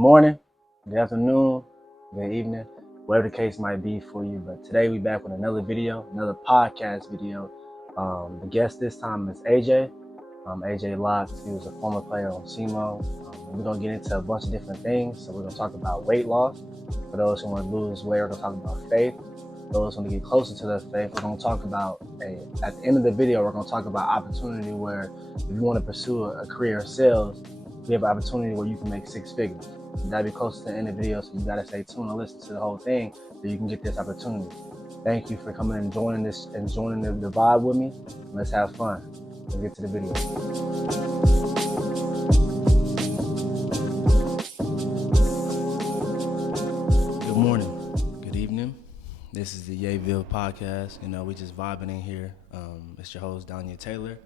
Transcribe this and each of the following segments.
morning, good afternoon, good evening, whatever the case might be for you. But today we back with another video, another podcast video. The guest this time is AJ. Aj Laux. He was a former player on SEMO. We're gonna get into a bunch of different things. So we're gonna talk about weight loss. For those who want to lose weight, we're gonna talk about faith. Those who want to get closer to their faith, we're gonna talk about at the end of the video, we're gonna talk about opportunity where if you want to pursue a career in sales, we have an opportunity where you can make six figures. You gotta be close to the end of the video, so you gotta stay tuned and listen to the whole thing so you can get this opportunity. Thank you for coming and joining the vibe with me. Let's have fun. Let's get to the video. Good morning, good evening. This is the YE VILLE podcast. We just vibing in here. It's your host, Dony'e Taylor.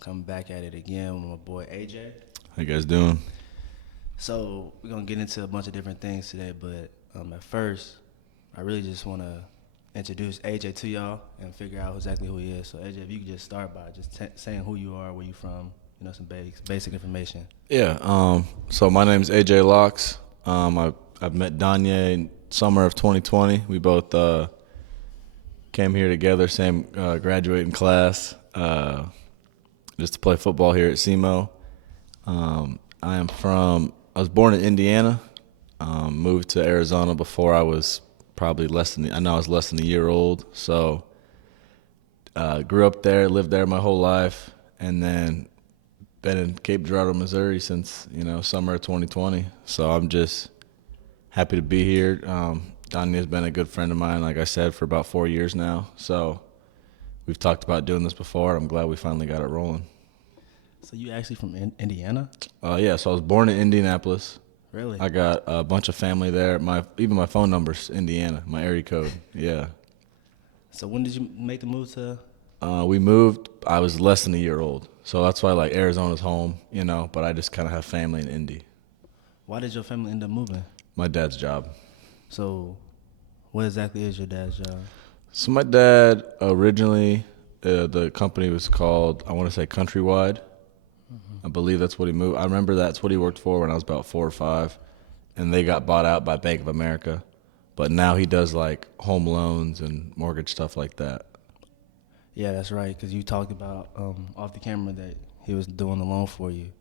Coming back at it again with my boy AJ. How you guys doing? So we're gonna get into a bunch of different things today, but at first, I really just want to introduce AJ to y'all and figure out exactly who he is. So AJ, if you could just start by just saying who you are, where you from, some basic information. Yeah. So my name's Aj Laux. I've met Dony'e in summer of 2020. We both came here together, same graduating class, just to play football here at SEMO. I was born in Indiana, moved to Arizona before I was probably less than a year old. So grew up there, lived there my whole life, and then been in Cape Girardeau, Missouri since, summer of 2020. So I'm just happy to be here. Dony'e has been a good friend of mine, like I said, for about 4 years now. So we've talked about doing this before. I'm glad we finally got it rolling. So you actually from Indiana? Yeah, so I was born in Indianapolis. Really? I got a bunch of family there. Even my phone number's Indiana, my area code. Yeah. So when did you make the move to? We moved, I was less than a year old. So that's why Arizona's home, but I just kind of have family in Indy. Why did your family end up moving? My dad's job. So what exactly is your dad's job? So my dad originally, the company was called, I want to say Countrywide. I believe that's what he moved. I remember that's what he worked for when I was about 4 or 5, and they got bought out by Bank of America. But now he does like home loans and mortgage stuff like that. Yeah, that's right. Because you talked about off the camera that he was doing the loan for you.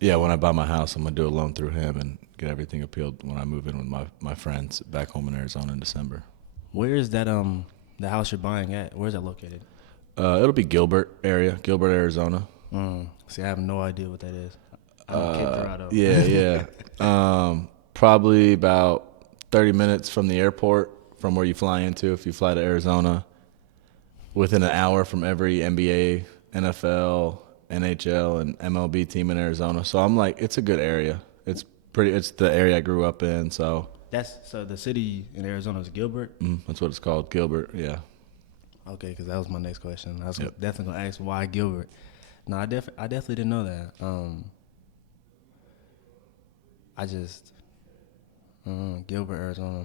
Yeah, when I buy my house, I'm gonna do a loan through him and get everything appealed when I move in with my friends back home in Arizona in December. Where is that the house you're buying at? Where is that located? It'll be Gilbert, Arizona. See, I have no idea what that is. I'm in Cape Girardeau. Yeah. Probably about 30 minutes from the airport, from where you fly into if you fly to Arizona. Within an hour from every NBA, NFL, NHL, and MLB team in Arizona. So I'm like, it's a good area. It's the area I grew up in. So So the city in Arizona is Gilbert? That's what it's called, Gilbert. Yeah. Okay, because that was my next question. I was definitely gonna ask why Gilbert. No, I definitely didn't know that. I just Gilbert, Arizona.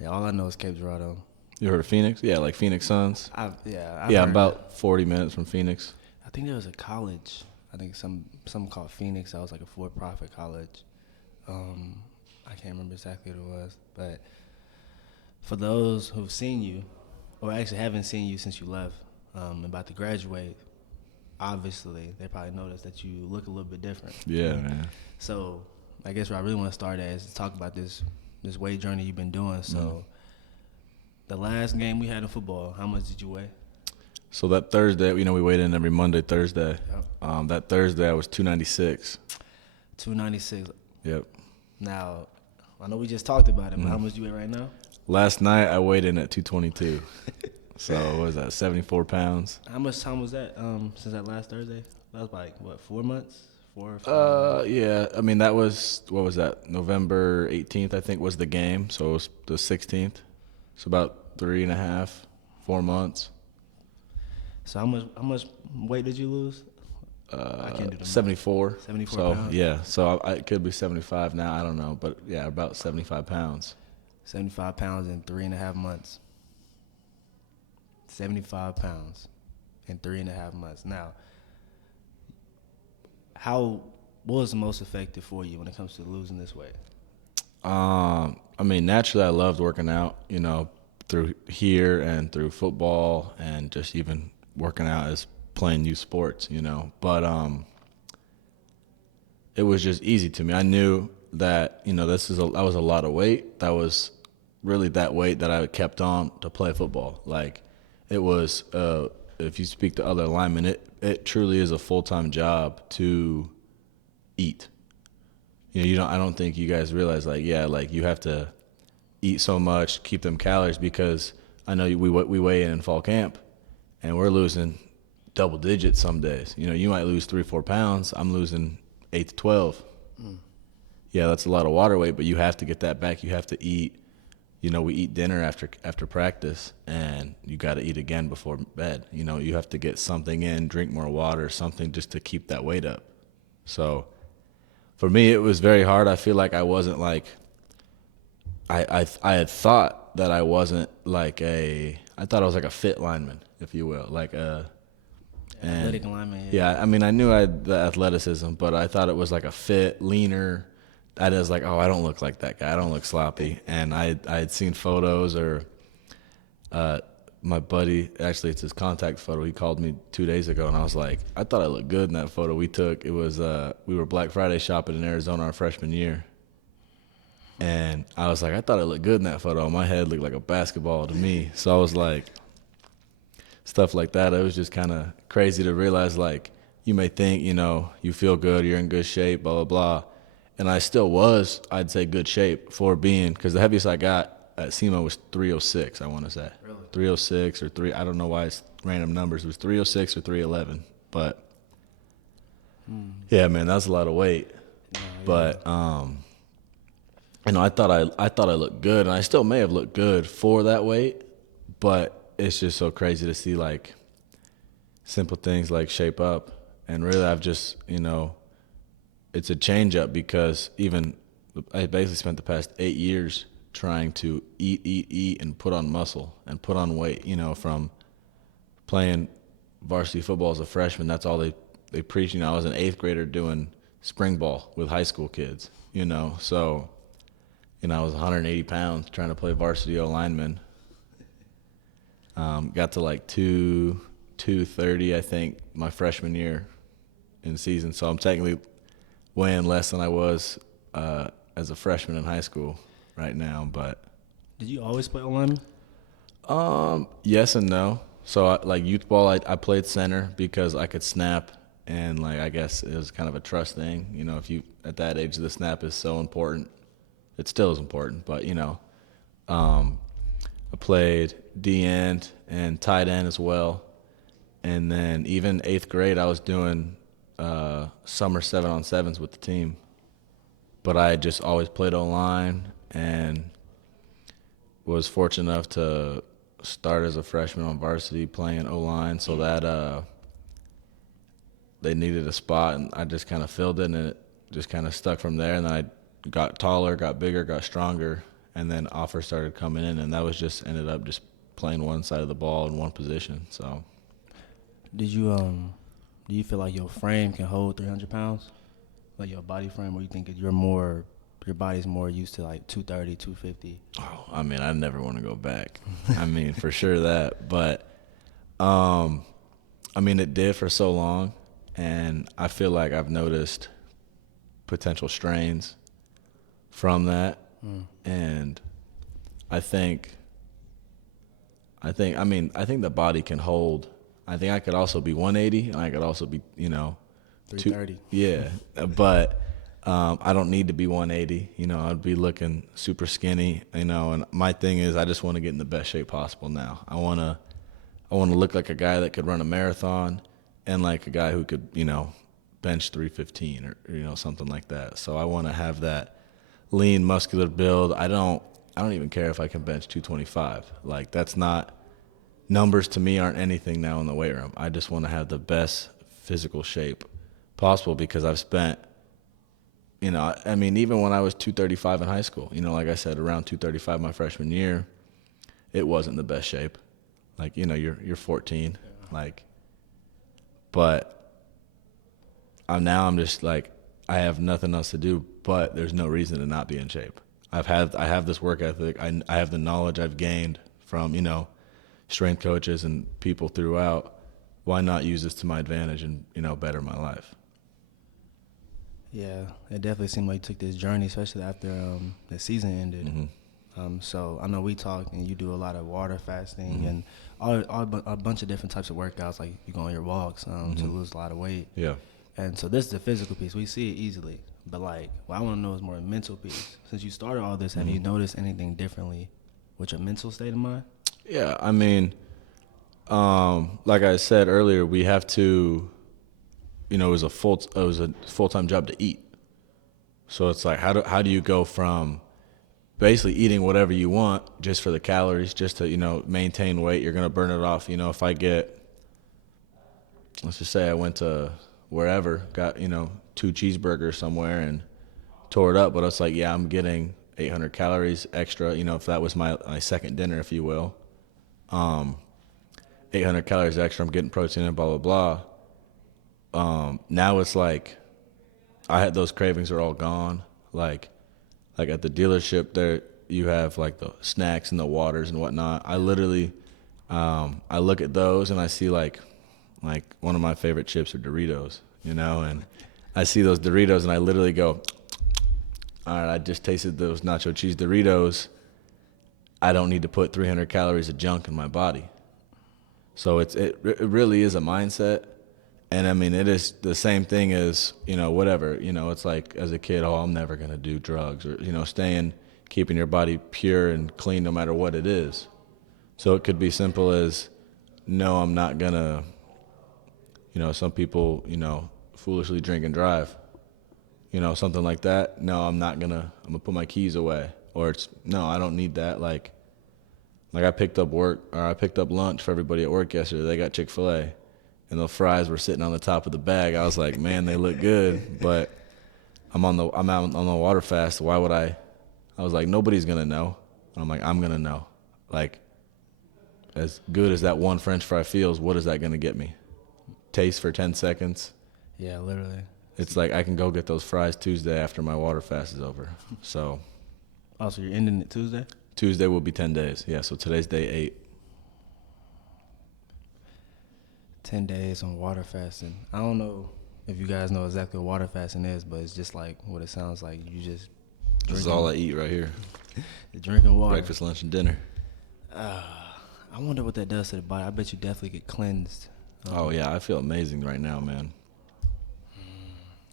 Yeah, all I know is Cape Girardeau. You heard of Phoenix? Yeah, like Phoenix Suns. I've about 40 minutes from Phoenix. I think there was a college. I think some called Phoenix. That was like a for-profit college. I can't remember exactly what it was, but for those who've seen you, or actually haven't seen you since you left, about to graduate, obviously they probably noticed that you look a little bit different. Yeah, man. So I guess where I really want to start at is to talk about this weight journey you've been doing. So the last game we had in football, how much did you weigh? So that Thursday, we weighed in every Monday, Thursday. Yep. That Thursday I was 296. 296. Yep. Now, I know we just talked about it, but how much do you weigh right now? Last night I weighed in at 222. So what was that, 74 pounds? How much time was that since that last Thursday? That was like, what, 4 months? 4 or 5 months? Yeah. I mean, that was, what was that? November 18th, I think, was the game. So it was the 16th. So about 3.5, 4 months. So how much weight did you lose? I can't do the 74. math. 74 so, pounds? Yeah. So it could be 75 now. I don't know. But, yeah, about 75 pounds. 75 pounds in 3.5 months. 75 pounds in 3.5 months. Now, how what was the most effective for you when it comes to losing this weight? I mean, naturally, I loved working out, through here and through football and just even working out as playing youth sports, But it was just easy to me. I knew that, that was a lot of weight. That was really that weight that I kept on to play football. Like, it was, if you speak to other linemen, it truly is a full-time job to eat. I don't think you guys realize, you have to eat so much, keep them calories, because I know we weigh in fall camp, and we're losing double digits some days. You might lose 3-4 pounds. I'm losing 8 to 12. Yeah, that's a lot of water weight, but you have to get that back. You have to eat. We eat dinner after practice, and you got to eat again before bed. You have to get something in, drink more water, something just to keep that weight up. So for me, it was very hard. I feel like I wasn't like, I had thought that I wasn't like I thought I was like a fit lineman, if you will, Athletic lineman. Yeah, I mean, I knew I had the athleticism, but I thought it was like a fit, leaner. I was like, oh, I don't look like that guy. I don't look sloppy. And I had seen photos, or my buddy, actually it's his contact photo. He called me 2 days ago, and I was like, I thought I looked good in that photo we took. It was we were Black Friday shopping in Arizona our freshman year. And I was like, I thought I looked good in that photo. My head looked like a basketball to me. So I was like, stuff like that. It was just kind of crazy to realize, like, you may think, you feel good, you're in good shape, blah, blah, blah. And I still was, I'd say, good shape for being, because the heaviest I got at SEMA was 306, I want to say. Really? 306 or 3, I don't know why it's random numbers. It was 306 or 311. But, yeah, man, that's a lot of weight. Yeah. But, I thought I looked good, and I still may have looked good for that weight, but it's just so crazy to see, like, simple things like shape up. And really, I've just, it's a change up, because even I basically spent the past 8 years trying to eat, and put on muscle and put on weight, from playing varsity football as a freshman. That's all they preach. I was an 8th grader doing spring ball with high school kids, so, I was 180 pounds trying to play varsity O-lineman. Got to like 230, I think, my freshman year in season. So I'm technically weighing less than I was as a freshman in high school right now. But did you always play lineman? Yes and no. So like youth ball, I played center because I could snap, and like I guess it was kind of a trust thing. If you at that age, the snap is so important. It still is important, but I played D-end and tight end as well. And then even 8th grade, I was doing summer 7-on-7s with the team. But I had just always played O-line, and was fortunate enough to start as a freshman on varsity playing O-line, so that they needed a spot, and I just kind of filled it, and it just kind of stuck from there. And then I got taller, got bigger, got stronger, and then offers started coming in, and that was just ended up just playing one side of the ball in one position. So, do you feel like your frame can hold 300 pounds, like your body frame, or you think your body's more used to like 230, 250? Oh, I mean, I never want to go back. I mean, for sure that, but I mean, it did for so long, and I feel like I've noticed potential strains from that. And I think the body can hold. I think I could also be 180, and I could also be, 330. Yeah, but I don't need to be 180. I'd be looking super skinny, and my thing is I just want to get in the best shape possible now. I want to look like a guy that could run a marathon, and like a guy who could, bench 315 or, something like that. So I want to have that lean, muscular build. I don't even care if I can bench 225. Like, that's not, numbers to me aren't anything now in the weight room. I just want to have the best physical shape possible, because I've spent, I mean, even when I was 235 in high school, like I said, around 235 my freshman year, it wasn't the best shape. Like, you're 14, but I'm just like, I have nothing else to do, but there's no reason to not be in shape. I have this work ethic. I have the knowledge I've gained from, strength coaches and people throughout. Why not use this to my advantage and, better my life? Yeah, it definitely seemed like you took this journey, especially after the season ended. Mm-hmm. So I know we talked, and you do a lot of water fasting and a bunch of different types of workouts, like you go on your walks to lose a lot of weight. Yeah. And so this is the physical piece. We see it easily. But, like, what I want to know is more a mental piece. Since you started all this, have you noticed anything differently with your mental state of mind? Yeah, I mean, like I said earlier, we have to, it was a full-time job to eat. So it's like, how do you go from basically eating whatever you want just for the calories, just to, maintain weight? You're going to burn it off. If I let's just say I went to wherever, got, 2 cheeseburgers somewhere and tore it up. But it's like, yeah, I'm getting 800 calories extra, if that was my second dinner, if you will. 800 calories extra, I'm getting protein and blah, blah, blah. Now it's like I had those cravings are all gone. Like at the dealership there, you have like the snacks and the waters and whatnot. I literally, I look at those and I see like one of my favorite chips are Doritos, and I see those Doritos and I literally go, all right, I just tasted those nacho cheese Doritos. I don't need to put 300 calories of junk in my body. So it really is a mindset. And I mean, it is the same thing as, whatever, it's like as a kid, oh, I'm never going to do drugs or, keeping your body pure and clean no matter what it is. So it could be simple as, no, I'm not going to, some people, foolishly drink and drive, something like that. No, I'm going to put my keys away. Or it's, no, I don't need that. Like I picked up lunch for everybody at work yesterday. They got Chick-fil-A. And the fries were sitting on the top of the bag. I was like, man, they look good, but I'm out on the water fast. Why would I was like, nobody's gonna know. And I'm like, I'm gonna know. Like, as good as that one French fry feels, what is that gonna get me? Taste for 10 seconds. Yeah, literally. It's like I can go get those fries Tuesday after my water fast is over. So. Oh, so you're ending it Tuesday? Tuesday will be 10 days. Yeah, so today's day 8. 10 days on water fasting. I don't know if you guys know exactly what water fasting is, but it's just like what it sounds like. You just This is all I eat right here. Drinking water. Breakfast, lunch, and dinner. I wonder what that does to the body. I bet you definitely get cleansed. Oh, yeah. I feel amazing right now, man.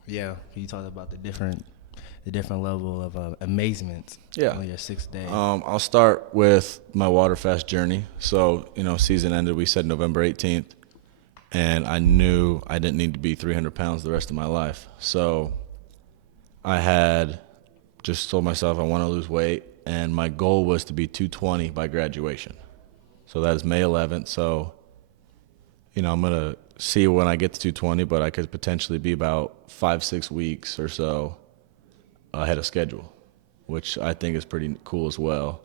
Yeah. You talked about the different level of amazement on your 6th day. I'll start with my water fast journey. So, season ended, we said November 18th. And I knew I didn't need to be 300 pounds the rest of my life. So I had just told myself I want to lose weight, and my goal was to be 220 by graduation. So that is May 11th. So, I'm going to see when I get to 220, but I could potentially be about 5-6 weeks or so ahead of schedule, which I think is pretty cool as well.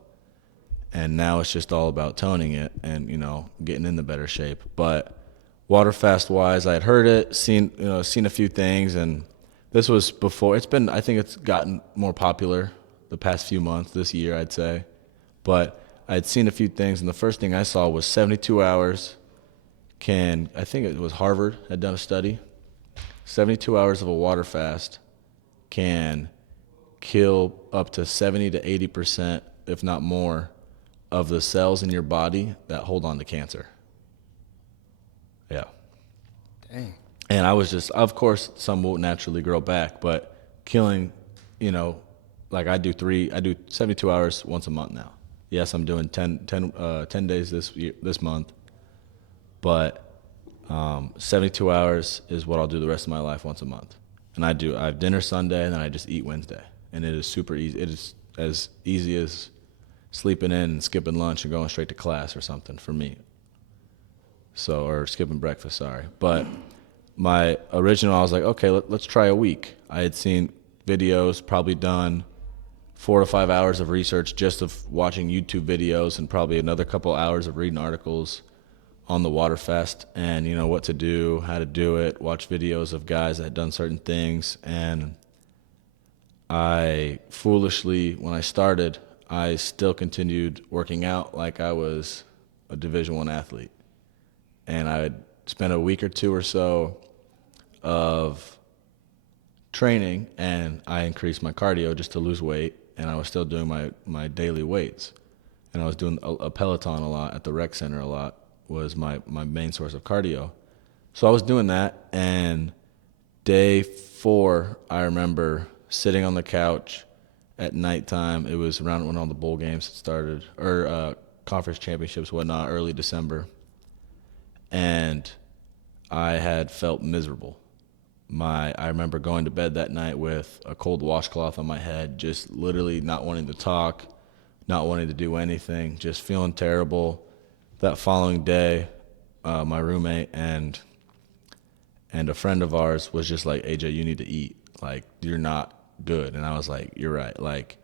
And now it's just all about toning it and, getting in the better shape. But water fast wise, I had heard it, seen a few things, and this was before. I think it's gotten more popular the past few months, this year, I'd say. But I had seen a few things, and the first thing I saw was 72 hours I think it was Harvard had done a study. 72 hours of a water fast can kill up to 70 to 80%, if not more, of the cells in your body that hold on to cancer. Yeah. Dang. And I was just, of course, some will naturally grow back, but killing, like I do 72 hours once a month now. Yes, I'm doing 10 days this month, but 72 hours is what I'll do the rest of my life once a month. And I have dinner Sunday, and then I just eat Wednesday. And it is super easy. It is as easy as sleeping in and skipping lunch and going straight to class or something for me. So, or skipping breakfast, sorry. But my original, I was like, okay, let's try a week. I had seen videos, probably done 4 to 5 hours of research just of watching YouTube videos, and probably another couple hours of reading articles on the water fast and, what to do, how to do it, watch videos of guys that had done certain things. And I foolishly, when I started, I still continued working out like I was a Division I athlete. And I would spend a week or two or so of training, and I increased my cardio just to lose weight, and I was still doing my daily weights. And I was doing a Peloton a lot at the rec center a lot, was my main source of cardio. So I was doing that, and day 4, I remember sitting on the couch at nighttime. It was around when all the bowl games started, or conference championships, whatnot, early December. And I had felt miserable. I remember going to bed that night with a cold washcloth on my head, just literally not wanting to talk, not wanting to do anything, just feeling terrible. That following day, my roommate and a friend of ours was just like, AJ, you need to eat. Like, you're not good. And I was like, you're right. Like,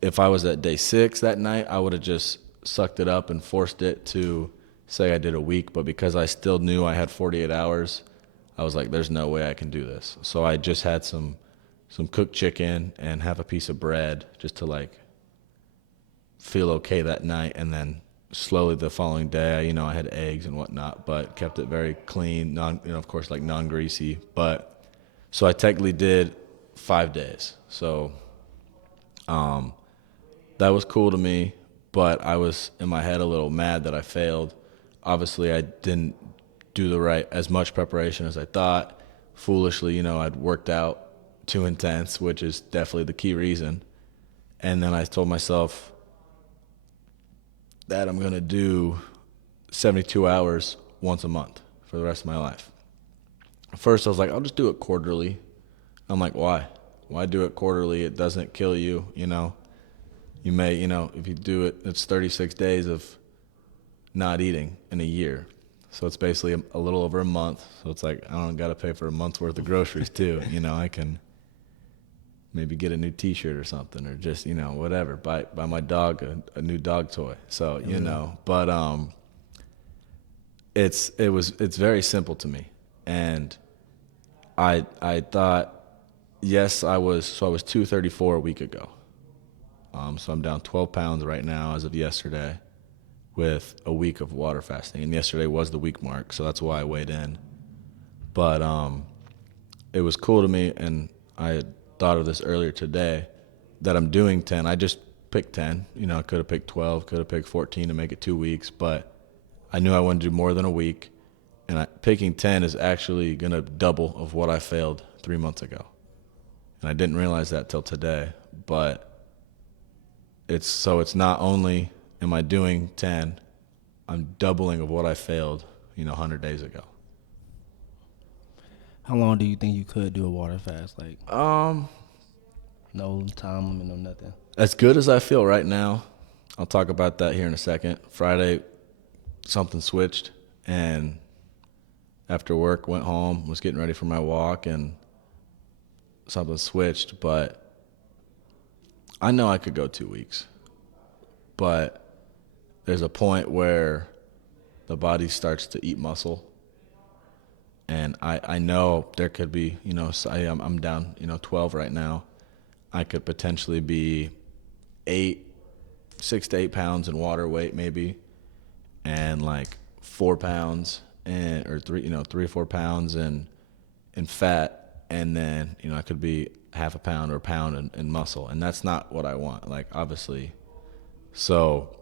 if I was at day 6 that night, I would have just sucked it up and forced it to say I did a week. But because I still knew I had 48 hours, I was like, there's no way I can do this. So I just had some cooked chicken and half a piece of bread just to like feel okay that night. And then slowly the following day, I had eggs and whatnot, but kept it very clean, of course, like non-greasy. But so I technically did 5 days. So that was cool to me, but I was in my head a little mad that I failed. Obviously, I didn't do as much preparation as I thought. Foolishly, I'd worked out too intense, which is definitely the key reason. And then I told myself that I'm going to do 72 hours once a month for the rest of my life. First, I was like, I'll just do it quarterly. I'm like, why? Why do it quarterly? It doesn't kill you, You may, if you do it, it's 36 days of not eating in a year. So it's basically a little over a month. So it's like, I don't got to pay for a month's worth of groceries too. I can maybe get a new T-shirt or something, or just, whatever. Buy my dog a new dog toy. So, but it's very simple to me. And I thought, yes, I was 234 a week ago. So I'm down 12 pounds right now as of yesterday, with a week of water fasting. And yesterday was the week mark, so that's why I weighed in. But it was cool to me, and I had thought of this earlier today, that I'm doing 10. I just picked 10. I could have picked 12, could have picked 14 to make it 2 weeks, but I knew I wanted to do more than a week. And picking 10 is actually going to double of what I failed 3 months ago. And I didn't realize that till today. But it's not only am I doing 10, I'm doubling of what I failed, 100 days ago. How long do you think you could do a water fast? Like, no time limit, no nothing. As good as I feel right now, I'll talk about that here in a second. Friday, something switched, and after work, went home, was getting ready for my walk, and something switched. But I know I could go 2 weeks. But there's a point where the body starts to eat muscle. And I know there could be, I'm down, 12 right now. I could potentially be 6 to 8 pounds in water weight maybe, and like 4 pounds or 3 or 4 pounds in fat, and then I could be half a pound or a pound in muscle, and that's not what I want. Like, obviously, so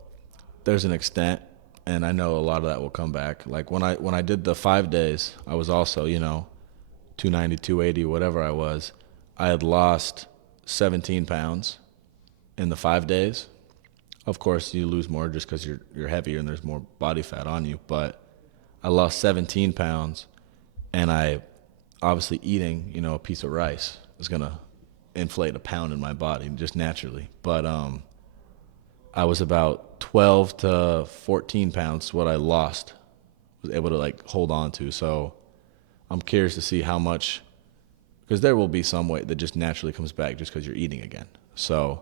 there's an extent, and I know a lot of that will come back. Like when I did the 5 days, I was also 290, 280, whatever I was. I had lost 17 pounds in the 5 days. Of course, you lose more just because you're heavier and there's more body fat on you. But I lost 17 pounds, and I obviously eating, a piece of rice is gonna inflate a pound in my body just naturally. But I was about 12 to 14 pounds what I lost, was able to like hold on to. So I'm curious to see how much, because there will be some weight that just naturally comes back just because you're eating again. So,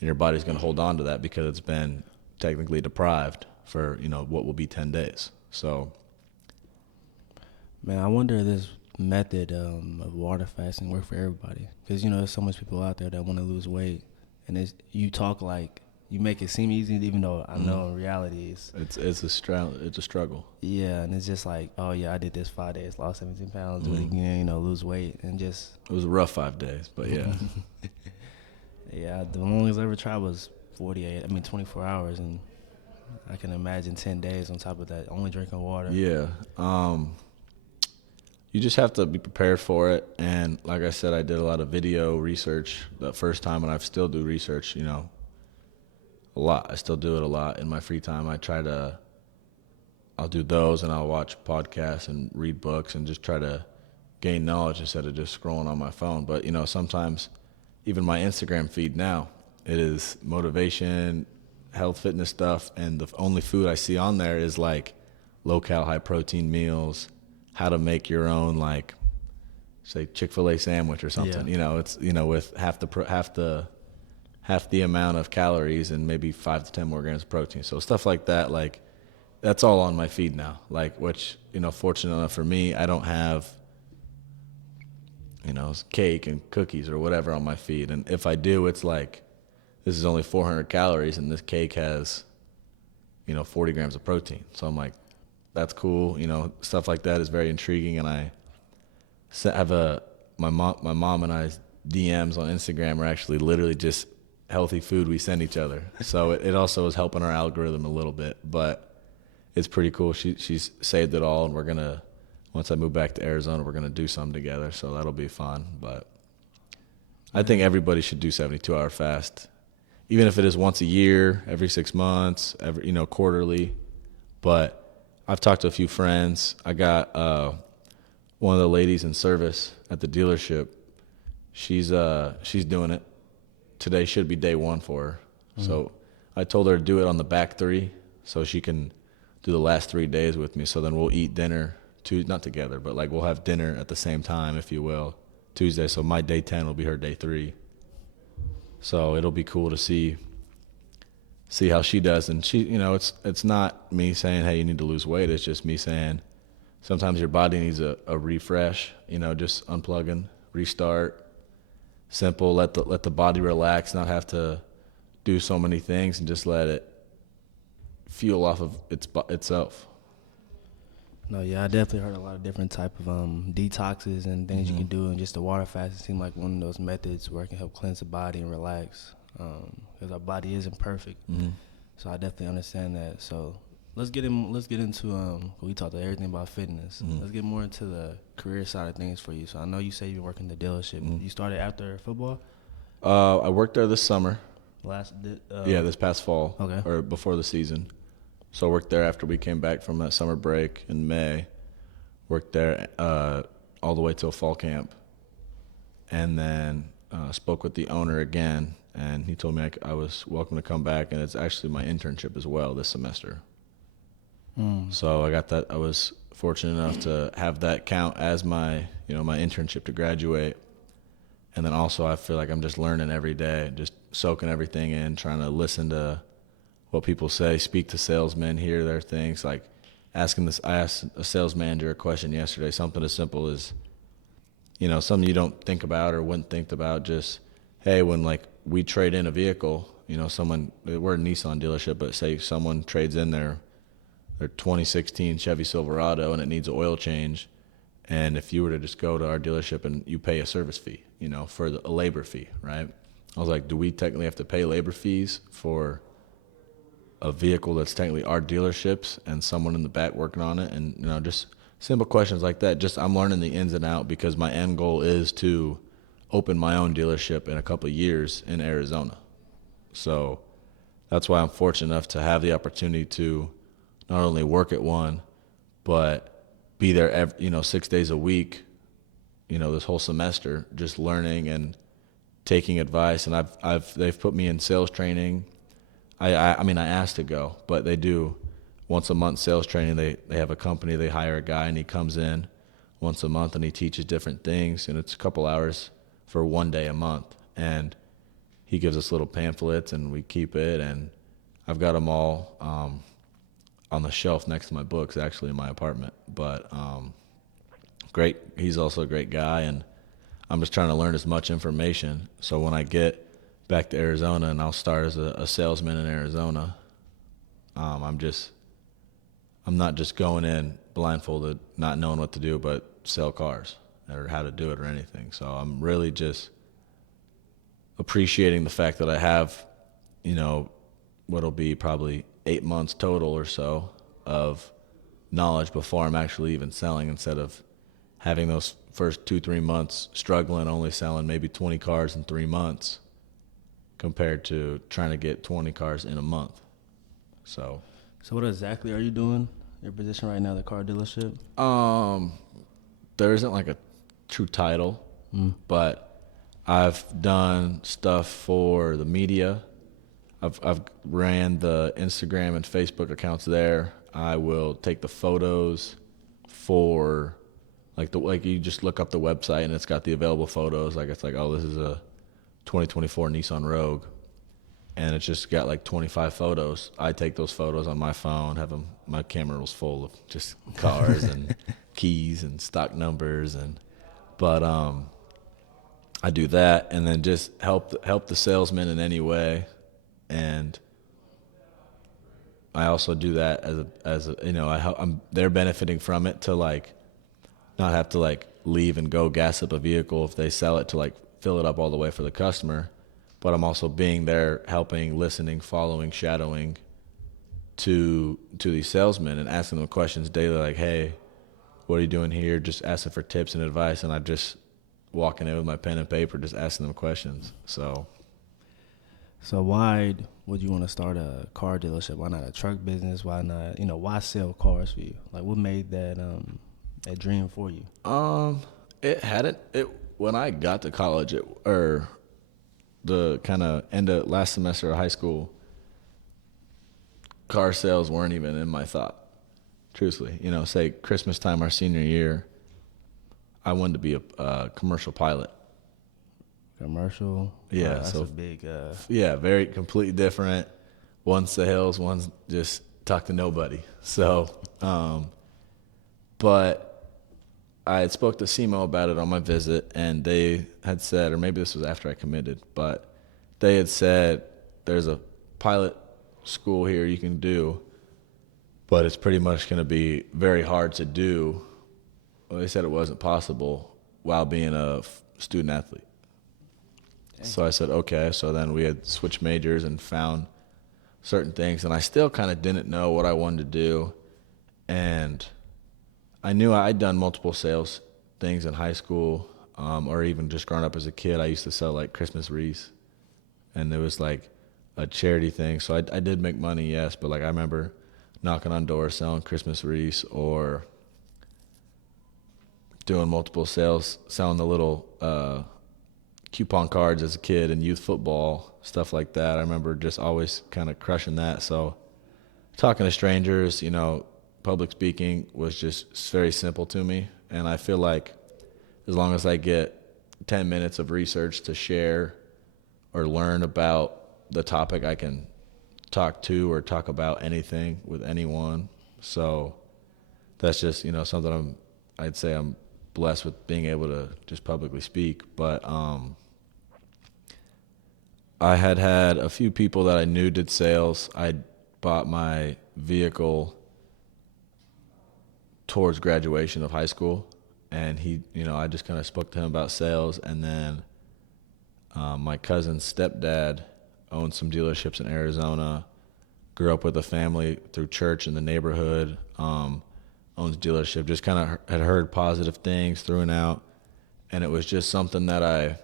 and your body's going to hold on to that because it's been technically deprived for, what will be 10 days. So, man, I wonder if this method of water fasting work for everybody? Because there's so much people out there that want to lose weight, and you talk like you make it seem easy, even though I know in reality it's a struggle. Yeah, and it's just like, oh yeah, I did this 5 days, lost 17 pounds, but again, lose weight and just. It was a rough 5 days, but yeah. Yeah, the longest I ever tried was 24 hours, and I can imagine 10 days on top of that, only drinking water. Yeah. You just have to be prepared for it. And like I said, I did a lot of video research the first time, and I still do research, a lot. I still do it a lot in my free time. I'll do those, and I'll watch podcasts and read books and just try to gain knowledge instead of just scrolling on my phone. But, sometimes even my Instagram feed now, it is motivation, health, fitness stuff, and the only food I see on there is like low-cal, high-protein meals, how to make your own, like, say, Chick-fil-A sandwich or something. Yeah. It's with half the amount of calories and maybe 5 to 10 more grams of protein. So stuff like that, like, that's all on my feed now. Like, which, fortunate enough for me, I don't have, cake and cookies or whatever on my feed. And if I do, it's like, this is only 400 calories and this cake has, 40 grams of protein. So I'm like, that's cool. Stuff like that is very intriguing. And I have my mom and I's DMs on Instagram are actually literally just healthy food we send each other. So it also is helping our algorithm a little bit, but it's pretty cool. She's saved it all, and once I move back to Arizona, we're gonna do some together. So that'll be fun. But I think everybody should do 72-hour fast, even if it is once a year, every 6 months, quarterly. But I've talked to a few friends. I got one of the ladies in service at the dealership. She's doing it. Today should be day one for her. So I told her to do it on the back 3 so she can do the last 3 days with me. So then we'll eat dinner, not together, but like we'll have dinner at the same time, if you will, Tuesday. So my day 10 will be her day 3. So it'll be cool to see how she does. And she, it's not me saying, hey, you need to lose weight. It's just me saying sometimes your body needs a refresh, just unplugging, restart. Simple, let the body relax, not have to do so many things, and just let it fuel off of itself. No, yeah, I definitely heard a lot of different type of detoxes and things you can do, and just the water fast seemed like one of those methods where it can help cleanse the body and relax, because our body isn't perfect. So I definitely understand that. So let's get into we talked everything about fitness. Let's get more into the career side of things for you. So I know you say you've been working the dealership. You started after football? I worked there this summer. This past fall. Okay. Or before the season. So I worked there after we came back from that summer break in May. Worked there all the way till fall camp. And then spoke with the owner again, and he told me I was welcome to come back, and it's actually my internship as well this semester. So I got that. I was fortunate enough to have that count as my internship to graduate. And then also I feel like I'm just learning every day, just soaking everything in, trying to listen to what people say, speak to salesmen, hear their things. Like I asked a sales manager a question yesterday, something as simple as, something you don't think about or wouldn't think about. Just, hey, when like we trade in a vehicle, we're a Nissan dealership, but say someone trades in their 2016 Chevy Silverado and it needs an oil change, and if you were to just go to our dealership and you pay a service fee, for a labor fee, right? I was like, do we technically have to pay labor fees for a vehicle that's technically our dealership's and someone in the back working on it? And just simple questions like that. Just I'm learning the ins and out, because my end goal is to open my own dealership in a couple of years in Arizona. So that's why I'm fortunate enough to have the opportunity to not only work at one, but be there 6 days a week, this whole semester, just learning and taking advice. And they've put me in sales training. I asked to go, but they do once a month sales training. They have a company, they hire a guy, and he comes in once a month and he teaches different things, and it's a couple hours for 1 day a month. And he gives us little pamphlets and we keep it, and I've got them all on the shelf next to my books, actually, in my apartment. But great. He's also a great guy, and I'm just trying to learn as much information. So when I get back to Arizona and I'll start as a salesman in Arizona, I'm not just going in blindfolded, not knowing what to do, but sell cars or how to do it or anything. So I'm really just appreciating the fact that I have, what'll be probably 8 months total or so of knowledge before I'm actually even selling, instead of having those first 2-3 months struggling, only selling maybe 20 cars in 3 months compared to trying to get 20 cars in a month. So what exactly are you doing? Your position right now, the car dealership? there isn't like a true title, but I've done stuff for the media. I've ran the Instagram and Facebook accounts there. I will take the photos for like you just look up the website and it's got the available photos. Like it's like, oh, this is a 2024 Nissan Rogue, and it's just got like 25 photos. I take those photos on my phone, have them. My camera was full of just cars and keys and stock numbers, but I do that, and then just help the salesman in any way, and I also do that as a they're benefiting from it to like not have to like leave and go gas up a vehicle if they sell it, to like fill it up all the way for the customer. But I'm also being there, helping, listening, following, shadowing to these salesmen and asking them questions daily, like, hey, what are you doing here? Just asking for tips and advice, and I'm just walking in with my pen and paper, just asking them questions. So why would you want to start a car dealership? Why not a truck business? Why not, why sell cars for you? Like, what made that dream for you? When I got to college, or the kind of end of last semester of high school, car sales weren't even in my thought. Truthfully, say Christmas time our senior year, I wanted to be a commercial pilot. Commercial? Yeah, that's so a big. Yeah, very completely different. One's sales, one's just talk to nobody. So, but I had spoke to SEMO about it on my visit, and they had said, or maybe this was after I committed, but they had said there's a pilot school here you can do, but it's pretty much going to be very hard to do. Well, they said it wasn't possible while being a student athlete. Dang. So I said, okay. So then we had switched majors and found certain things, and I still kind of didn't know what I wanted to do. And I knew I'd done multiple sales things in high school, or even just growing up as a kid. I used to sell like Christmas wreaths, and it was like a charity thing. So I did make money, yes, but like I remember knocking on doors selling Christmas wreaths, or doing multiple sales, selling the little coupon cards as a kid in youth football, stuff like that. I remember just always kind of crushing that. So talking to strangers, public speaking was just very simple to me. And I feel like as long as I get 10 minutes of research to share or learn about the topic, I can talk to or talk about anything with anyone. So that's just, something I'd say I'm blessed with, being able to just publicly speak. But I had a few people that I knew did sales. I bought my vehicle towards graduation of high school, and he, I just kind of spoke to him about sales. And then my cousin's stepdad owned some dealerships in Arizona, grew up with a family through church in the neighborhood, owns a dealership, just kind of had heard positive things through and out. And it was just something that I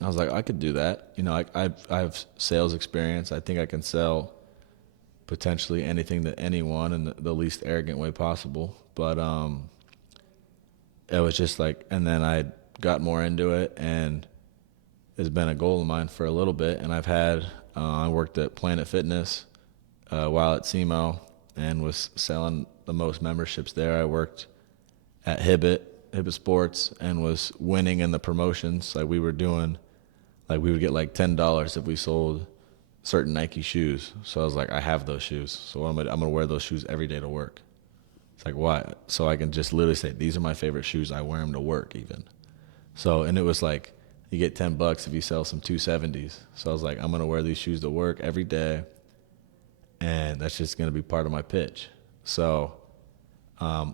was like, I could do that. I have sales experience. I think I can sell potentially anything to anyone in the least arrogant way possible. But it was just like, and then I got more into it, and it's been a goal of mine for a little bit. And I worked at Planet Fitness while at SEMO, and was selling the most memberships there. I worked at Hibbett Sports, and was winning in the promotions. Like we would get like $10 if we sold certain Nike shoes. So I was like, I have those shoes, so I'm gonna wear those shoes every day to work. It's like, why? So I can just literally say, these are my favorite shoes. I wear them to work even. So, and it was like, you get $10 if you sell some 270s. So I was like, I'm going to wear these shoes to work every day. And that's just going to be part of my pitch. So,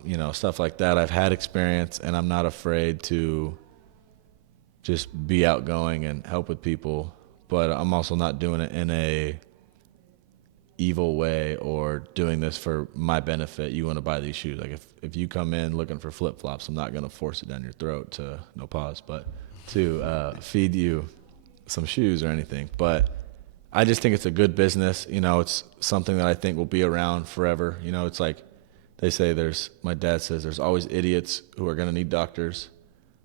you know, stuff like that. I've had experience, and I'm not afraid to just be outgoing and help with people. But I'm also not doing it in a evil way or doing this for my benefit. You want to buy these shoes. Like if you come in looking for flip-flops, I'm not going to force it down your throat to, no pause, but to feed you some shoes or anything. But I just think it's a good business. You know, it's something that I think will be around forever. You know, it's like they say my dad says there's always idiots who are going to need doctors.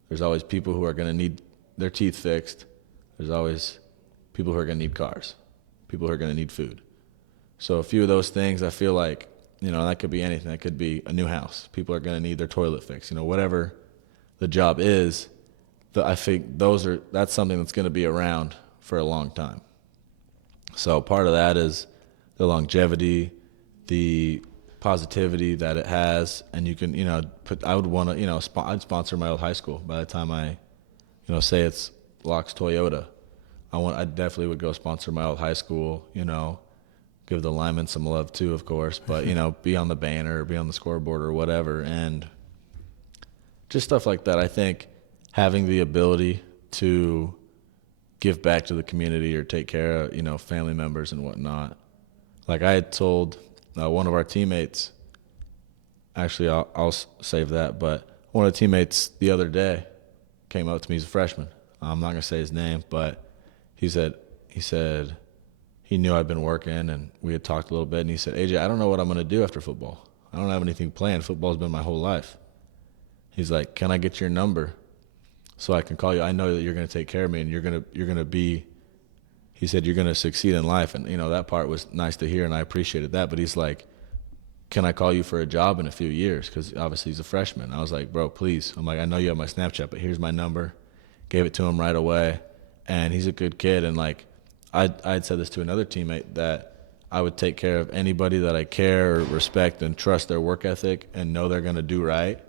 There's always people who are going to need their teeth fixed. There's always people who are going to need cars, people who are going to need food. So a few of those things, I feel like, you know, that could be anything. That could be a new house. People are going to need their toilet fixed. You know, whatever the job is, I think that's something that's going to be around for a long time. So part of that is the longevity, the positivity that it has, and you can, you know, I would want to, you know, I'd sponsor my old high school by the time I, you know, say it's Laux Toyota. I definitely would go sponsor my old high school, you know, give the linemen some love too, of course, but, you know, be on the banner or be on the scoreboard or whatever. And just stuff like that. I think having the ability to give back to the community or take care of, you know, family members and whatnot. Like I had told one of our teammates, actually I'll save that, but one of the teammates the other day came up to me. He's a freshman. I'm not going to say his name, but he said he knew I'd been working, and we had talked a little bit, and he said, AJ, I don't know what I'm going to do after football. I don't have anything planned. Football's been my whole life. He's like, can I get your number so I can call you? I know that you're going to take care of me, and you're going to be, he said, you're going to succeed in life. And, you know, that part was nice to hear, and I appreciated that. But he's like, can I call you for a job in a few years? Because obviously he's a freshman. I was like, bro, please. I'm like, I know you have my Snapchat, but here's my number. Gave it to him right away. And he's a good kid. And, like, I'd said this to another teammate, that I would take care of anybody that I care or respect and trust their work ethic and know they're going to do right.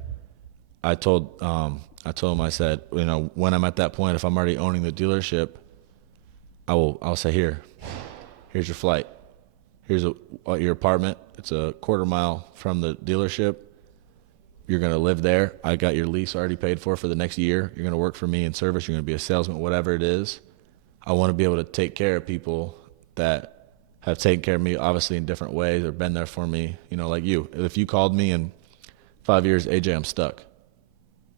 I told him, I said, you know, when I'm at that point, if I'm already owning the dealership, I'll say, here's your flight. Here's your apartment. It's a quarter mile from the dealership. You're going to live there. I got your lease already paid for the next year. You're going to work for me in service. You're going to be a salesman, whatever it is. I want to be able to take care of people that have taken care of me, obviously in different ways, or been there for me, you know, like you. If you called me in 5 years, AJ, I'm stuck.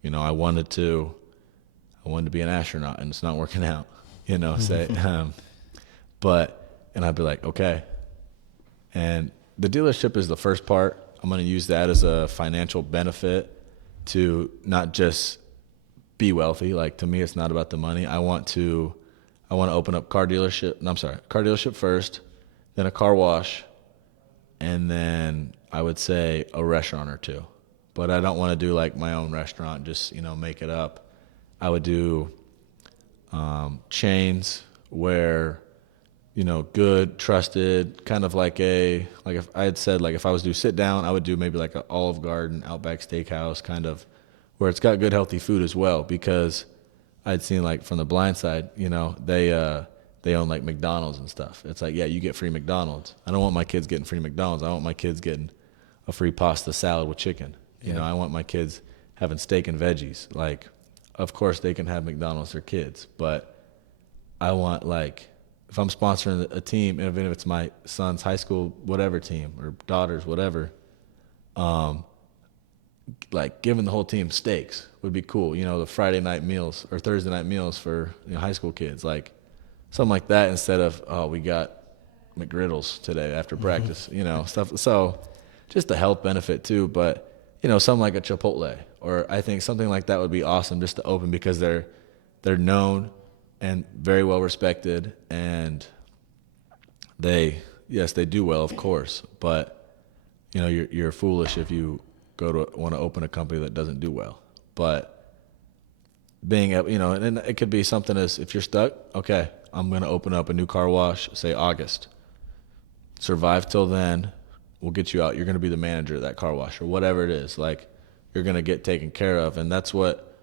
You know, I wanted to be an astronaut, and it's not working out, you know, and I'd be like, okay. And the dealership is the first part. I'm going to use that as a financial benefit to not just be wealthy. Like, to me, it's not about the money. I want to open up car dealership first, then a car wash, and then I would say a restaurant or two. But I don't want to do like my own restaurant, just, you know, make it up. I would do chains where, you know, good, trusted, kind of like if I had said, like, if I was to do sit down, I would do maybe like an Olive Garden, Outback Steakhouse, kind of where it's got good, healthy food as well, because I'd seen, like, from the blind side, you know, they own like McDonald's and stuff. It's like, yeah, you get free McDonald's. I don't want my kids getting free McDonald's. I want my kids getting a free pasta salad with chicken. You know, I want my kids having steak and veggies. Like, of course they can have McDonald's, they're kids, but I want, like, if I'm sponsoring a team, even if it's my son's high school whatever team or daughter's whatever, like, giving the whole team steaks would be cool. You know, the Friday night meals or Thursday night meals for, you know, high school kids, like something like that, instead of, oh, we got McGriddles today after practice, you know, stuff. So just the health benefit too, but, you know, something like a Chipotle, or I think something like that would be awesome just to open, because they're known and very well respected, and they do well, of course, but, you know, you're foolish if you want to open a company that doesn't do well. But being able, you know, and it could be something as, if you're stuck, okay, I'm going to open up a new car wash, say August. Survive till then. we'll get you out. You're going to be the manager of that car wash or whatever it is. Like, you're going to get taken care of. And that's what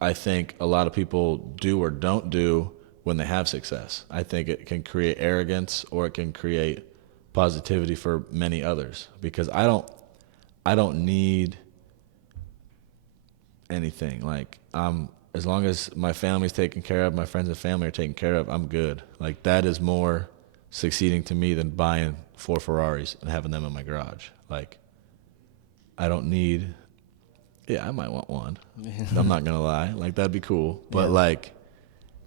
I think a lot of people do or don't do when they have success. I think it can create arrogance or it can create positivity for many others, because I don't need anything. Like, as long as my family's taken care of, my friends and family are taken care of, I'm good. Like, that is more succeeding to me than buying 4 Ferraris and having them in my garage. Like, I don't need, I might want one. I'm not going to lie. Like, that'd be cool. But, like,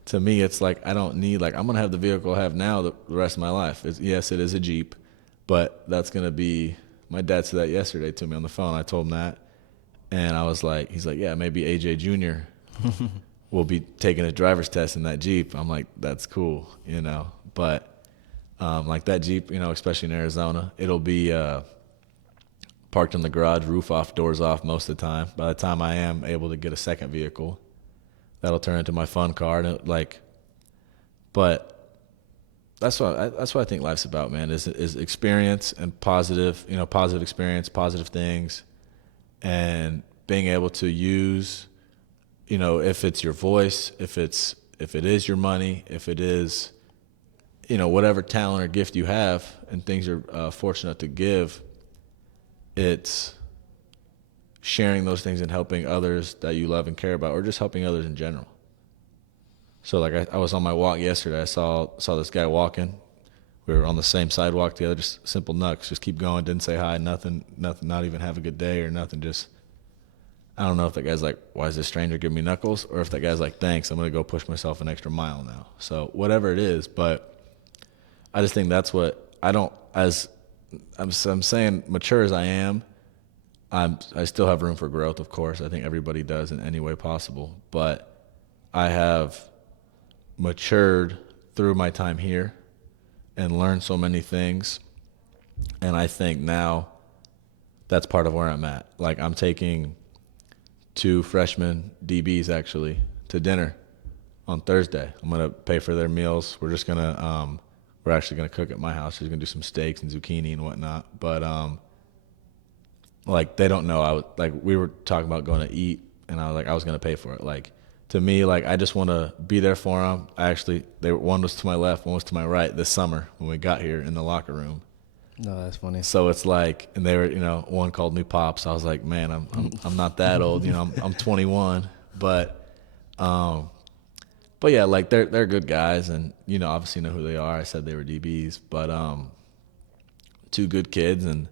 to me, it's like, I don't need, like, I'm going to have the vehicle I have now the rest of my life. Yes, it is a Jeep, but that's going to be, my dad said that yesterday to me on the phone. I told him that. And I was like, he's like, yeah, maybe AJ Jr. will be taking a driver's test in that Jeep. I'm like, that's cool, you know. But, like, that Jeep, you know, especially in Arizona, it'll be parked in the garage, roof off, doors off most of the time. By the time I am able to get a second vehicle, that'll turn into my fun car. And but that's what I think life's about, man, is experience and positive experience, positive things, and being able to use, you know, if it's your voice, if it is your money, if it is, you know, whatever talent or gift you have and things you're fortunate to give, it's sharing those things and helping others that you love and care about, or just helping others in general. So, like, I was on my walk yesterday. I saw this guy walking. We were on the same sidewalk together, just simple knucks, just keep going, didn't say hi, nothing, not even have a good day or nothing. Just, I don't know if that guy's like, why is this stranger giving me knuckles? Or if that guy's like, thanks, I'm going to go push myself an extra mile now. So whatever it is, but I just think that's what I'm saying, mature as I am, I still have room for growth, of course. I think everybody does in any way possible. But I have matured through my time here and learned so many things. And I think now that's part of where I'm at. Like, I'm taking 2 freshman DBs, actually, to dinner on Thursday. I'm going to pay for their meals. We're just going to, we're actually going to cook at my house. We're going to do some steaks and zucchini and whatnot. But, like, they don't know. We were talking about going to eat, and I was like, I was going to pay for it. Like, to me, like, I just want to be there for them. One was to my left, one was to my right this summer when we got here in the locker room. No, that's funny. So it's like, and they were, you know, one called me Pops. I was like, man, I'm not that old, you know, I'm 21, but yeah, like, they're good guys, and, you know, obviously know who they are. I said they were DBs, but 2 good kids, and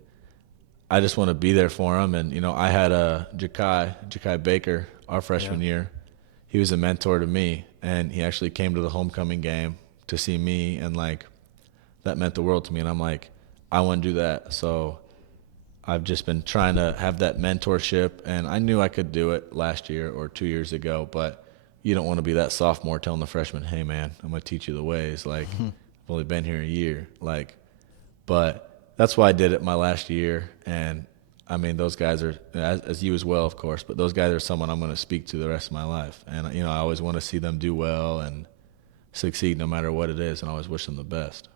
I just want to be there for them. And, you know, I had Ja'Kai Baker our freshman year. He was a mentor to me, and he actually came to the homecoming game to see me, and, like, that meant the world to me. And I'm like, I want to do that. So I've just been trying to have that mentorship, and I knew I could do it last year or 2 years ago, but you don't want to be that sophomore telling the freshman, hey, man, I'm going to teach you the ways. Like, I've only been here a year. Like, but that's why I did it my last year. And I mean, those guys are, as you as well, of course, but those guys are someone I'm going to speak to the rest of my life. And, you know, I always want to see them do well and succeed no matter what it is, and I always wish them the best.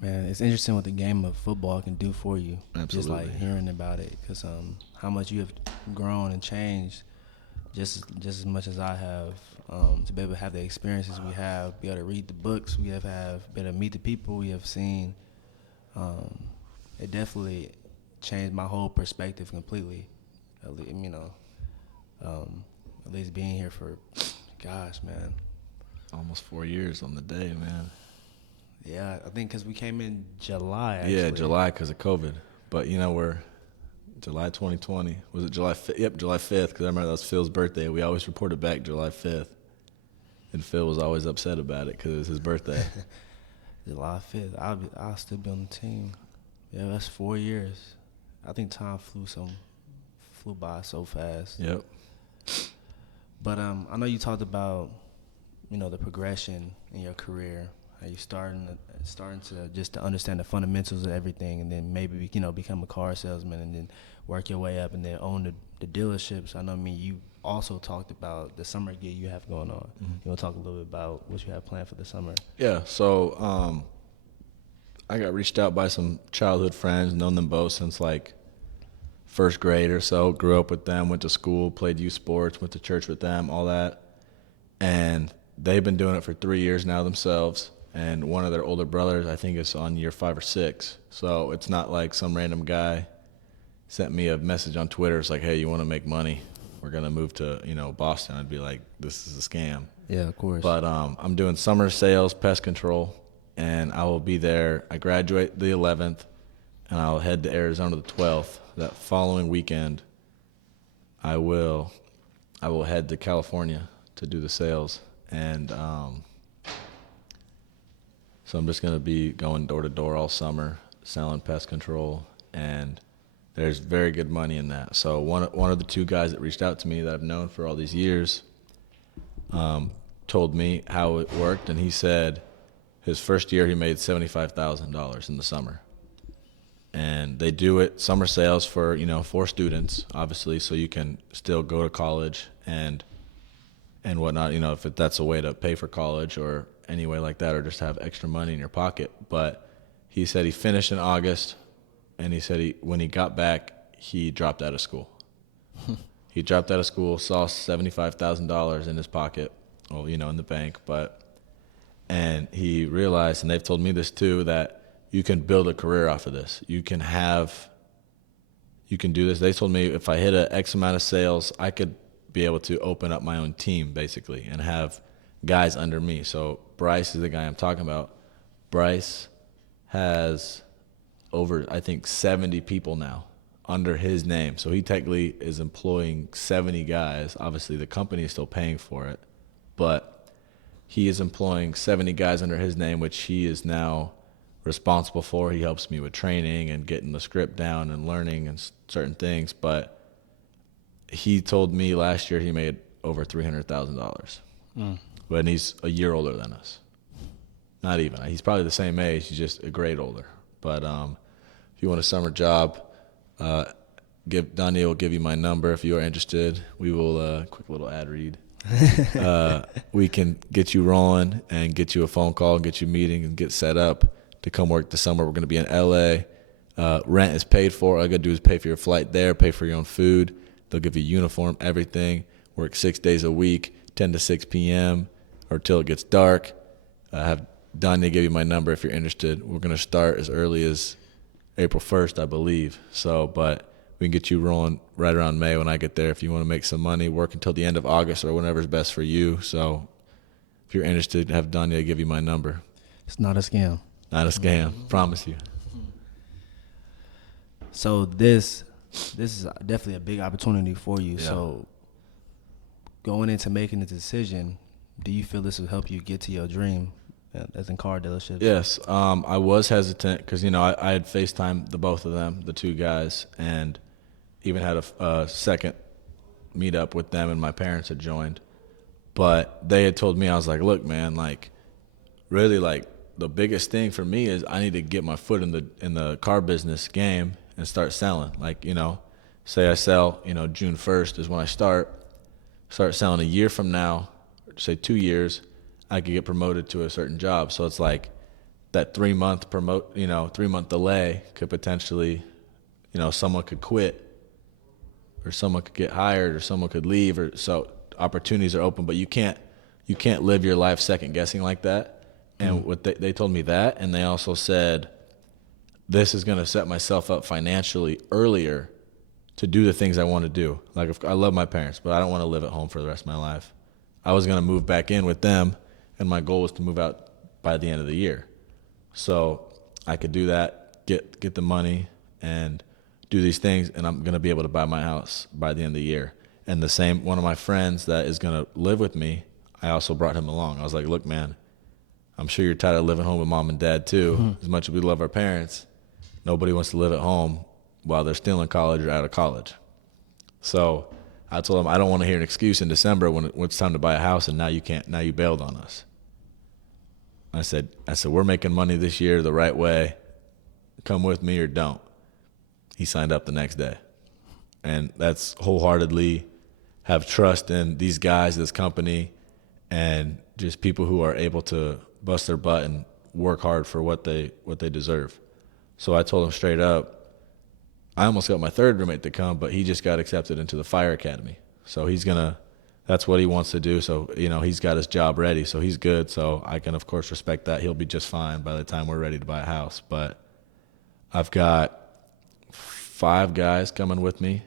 Man, it's interesting what the game of football can do for you. Absolutely. Just like hearing about it, because how much you have grown and changed, just as much as I have, to be able to have the experiences we have, be able to read the books we have been able to meet the people we have seen. It definitely changed my whole perspective completely. You know, at least being here for, gosh, man, almost 4 years on the day, man. Yeah, I think because we came in July, actually. Yeah, July because of COVID. But, you know, we're July 2020. Was it July 5th? Yep, July 5th, because I remember that was Phil's birthday. We always reported back July 5th. And Phil was always upset about it because it was his birthday. July 5th. I'll still be on the team. Yeah, that's 4 years. I think time flew by so fast. Yep. But I know you talked about, you know, the progression in your career. How you starting to just to understand the fundamentals of everything, and then maybe, you know, become a car salesman, and then work your way up, and then own the dealerships. I know, you also talked about the summer gig you have going on. Mm-hmm. You want to talk a little bit about what you have planned for the summer? Yeah. So I got reached out by some childhood friends, known them both since like first grade or so. Grew up with them, went to school, played youth sports, went to church with them, all that. And they've been doing it for 3 years now themselves. And one of their older brothers, I think, is on year 5 or 6. So it's not like some random guy sent me a message on Twitter. It's like, hey, you want to make money? We're going to move to, Boston. I'd be like, this is a scam. Yeah, of course. But I'm doing summer sales, pest control, and I will be there. I graduate the 11th, and I'll head to Arizona the 12th. That following weekend, I will head to California to do the sales. And so I'm just going to be going door to door all summer, selling pest control, and there's very good money in that. So one of the two guys that reached out to me that I've known for all these years told me how it worked, and he said his first year he made $75,000 in the summer. And they do it, summer sales for, for students, obviously, so you can still go to college and whatnot, if that's a way to pay for college or any way like that, or just have extra money in your pocket. But he said he finished in August, and he said when he got back, he dropped out of school. He dropped out of school, saw $75,000 in his pocket, in the bank, and he realized, and they've told me this too, that you can build a career off of this. You can do this. They told me if I hit a X amount of sales, I could be able to open up my own team, basically, and have guys under me. So Bryce is the guy I'm talking about. Bryce has over, I think, 70 people now under his name. So he technically is employing 70 guys. Obviously, the company is still paying for it, but he is employing 70 guys under his name, which he is now responsible for. He helps me with training and getting the script down and learning and certain things. But he told me last year he made over $300,000. But he's a year older than us. Not even. He's probably the same age. He's just a grade older. But if you want a summer job, Dony'e will give you my number if you are interested. We will, quick little ad read. We can get you rolling and get you a phone call, get you a meeting, and get set up to come work this summer. We're going to be in LA. Rent is paid for. All you got to do is pay for your flight there, pay for your own food. They'll give you uniform, everything. Work 6 days a week, 10 to 6 p.m. or till it gets dark. Have Dony'e give you my number if you're interested. We're going to start as early as April 1st, I believe. So, but we can get you rolling right around May when I get there. If you want to make some money, work until the end of August or whenever's best for you. So if you're interested, have Dony'e give you my number. It's not a scam. Not a scam, promise you. So this is definitely a big opportunity for you. Yeah. So going into making the decision, do you feel this will help you get to your dream as in car dealerships? Yes, I was hesitant because, I had FaceTimed the both of them, the two guys, and even had a second meetup with them, and my parents had joined. But they had told me, I was like, look, man, really, the biggest thing for me is I need to get my foot in the car business game and start selling. Say I sell, June 1st is when I start selling a year from now, say 2 years, I could get promoted to a certain job. So it's like that 3 month 3 month delay could potentially, someone could quit or someone could get hired or someone could leave, or so opportunities are open, but you can't live your life second guessing like that. And what they told me that, and they also said, this is going to set myself up financially earlier to do the things I want to do. I love my parents, but I don't want to live at home for the rest of my life. I was going to move back in with them, and my goal was to move out by the end of the year. So I could do that, get the money, and do these things, and I'm going to be able to buy my house by the end of the year. And the same, one of my friends that is going to live with me, I also brought him along. I was like, look, man, I'm sure you're tired of living home with mom and dad too. Mm-hmm. As much as we love our parents, nobody wants to live at home while they're still in college or out of college. So I told him, I don't want to hear an excuse in December when it's time to buy a house and now you bailed on us. I said, we're making money this year the right way. Come with me or don't. He signed up the next day. And that's wholeheartedly have trust in these guys, this company, and just people who are able to bust their butt and work hard for what they deserve. So I told him straight up, I almost got my third roommate to come, but he just got accepted into the fire academy. So that's what he wants to do. So, he's got his job ready, so he's good. So I can, of course, respect that. He'll be just fine by the time we're ready to buy a house. But I've got 5 guys coming with me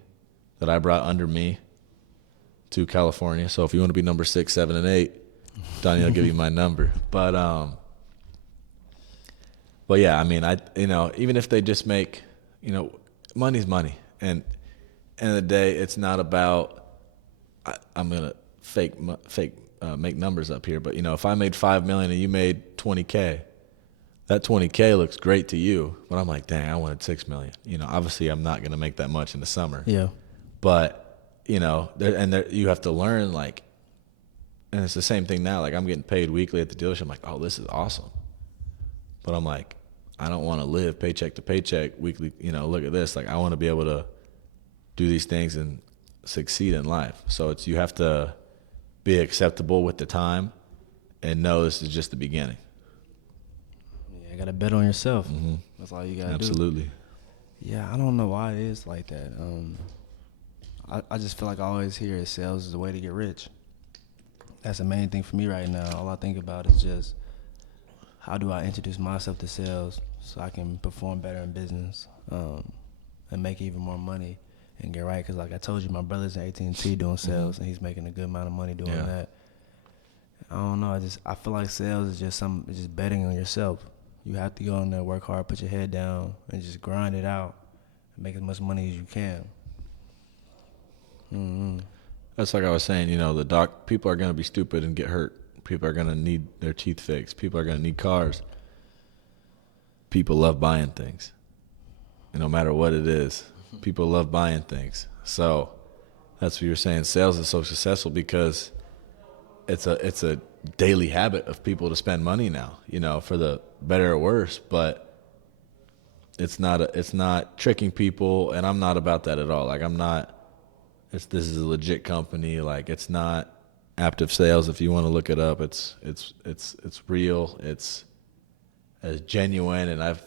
that I brought under me to California. So if you want to be number 6, 7, and 8, Dony'e will give you my number. But yeah, I mean, even if they just make, money's money. And end of the day, it's not about, I'm going to make numbers up here. But, if I made $5 million and you made $20K, that $20K looks great to you. But I'm like, dang, I wanted $6 million. Obviously I'm not going to make that much in the summer. Yeah. But, you have to learn, like, and it's the same thing now. Like, I'm getting paid weekly at the dealership. I'm like, oh, this is awesome. But I'm like, I don't want to live paycheck to paycheck weekly. Look at this. Like, I want to be able to do these things and succeed in life. So you have to be acceptable with the time and know this is just the beginning. Yeah, you got to bet on yourself. Mm-hmm. That's all you got to do. Absolutely. Yeah, I don't know why it is like that. I just feel like I always hear sales is the way to get rich. That's the main thing for me right now. All I think about is just how do I introduce myself to sales so I can perform better in business and make even more money and get right. Because like I told you, my brother's in AT&T doing sales, and he's making a good amount of money doing that. I don't know. I feel like sales is just betting on yourself. You have to go in there, work hard, put your head down, and just grind it out and make as much money as you can. Mm-hmm. That's like I was saying, people are going to be stupid and get hurt. People are going to need their teeth fixed. People are going to need cars. People love buying things. And no matter what it is, people love buying things. So that's what you're saying. Sales is so successful because it's a daily habit of people to spend money now, for the better or worse. But it's not tricking people, and I'm not about that at all. Like, this is a legit company. Like, it's not Aptive Sales. If you want to look it up, it's real. It's as genuine. And I've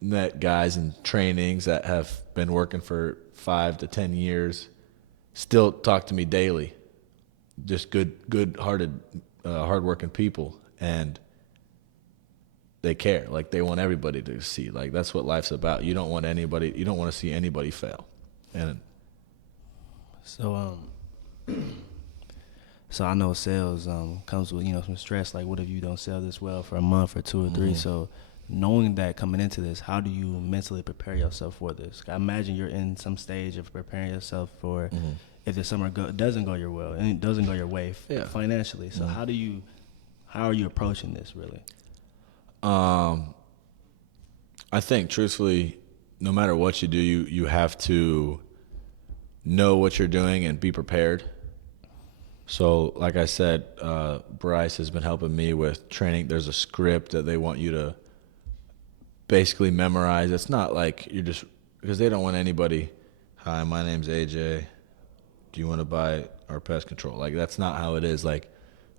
met guys in trainings that have been working for 5 to 10 years, still talk to me daily. Just good-hearted, hardworking people, and they care. Like, they want everybody to see. Like, that's what life's about. You don't want to see anybody fail. And so I know sales comes with some stress. Like, what if you don't sell this well for a month or 2 or 3? So knowing that coming into this, how do you mentally prepare yourself for this? I imagine you're in some stage of preparing yourself for if the summer doesn't go your well and it doesn't go your way financially. So how are you approaching this really? I think truthfully, no matter what you do, you have to know what you're doing and be prepared. So like I said, Bryce has been helping me with training. There's a script that they want you to basically memorize. It's not like you're just, because they don't want anybody, hi, my name's AJ. Do you want to buy our pest control? Like, that's not how it is. Like,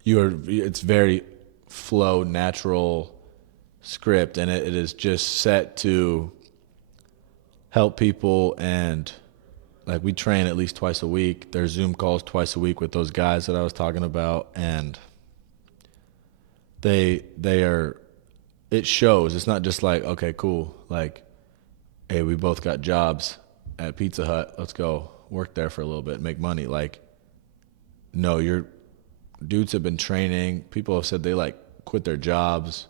it's very flow, natural script, and it is just set to help people. And like, we train at least twice a week. There's Zoom calls twice a week with those guys that I was talking about, and they are, it shows. It's not just like, okay, cool, like, hey, we both got jobs at Pizza Hut, let's go work there for a little bit, make money. Like, no, your dudes have been training. People have said they like quit their jobs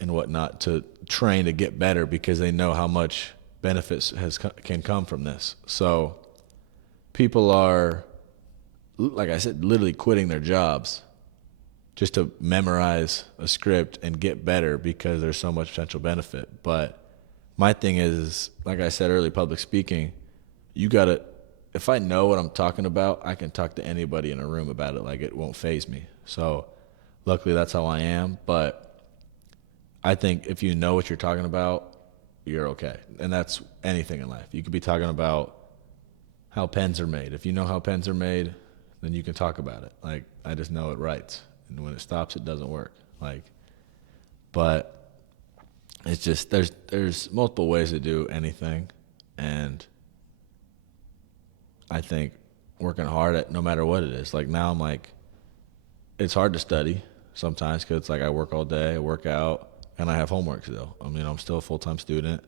and whatnot to train to get better because they know how much benefits can come from this. So people are, like I said, literally quitting their jobs just to memorize a script and get better because there's so much potential benefit. But my thing is, like I said earlier, public speaking, you gotta, if I know what I'm talking about, I can talk to anybody in a room about it. Like, it won't faze me. So luckily that's how I am. But I think if you know what you're talking about, you're okay. And that's anything in life. You could be talking about how pens are made. If you know how pens are made, then you can talk about it. Like, I just know it writes. And when it stops, it doesn't work. Like, But it's just there's multiple ways to do anything, and I think working hard at no matter what it is. Like now I'm like, it's hard to study sometimes because it's like I work all day, I work out, and I have homework still. I mean, I'm still a full-time student,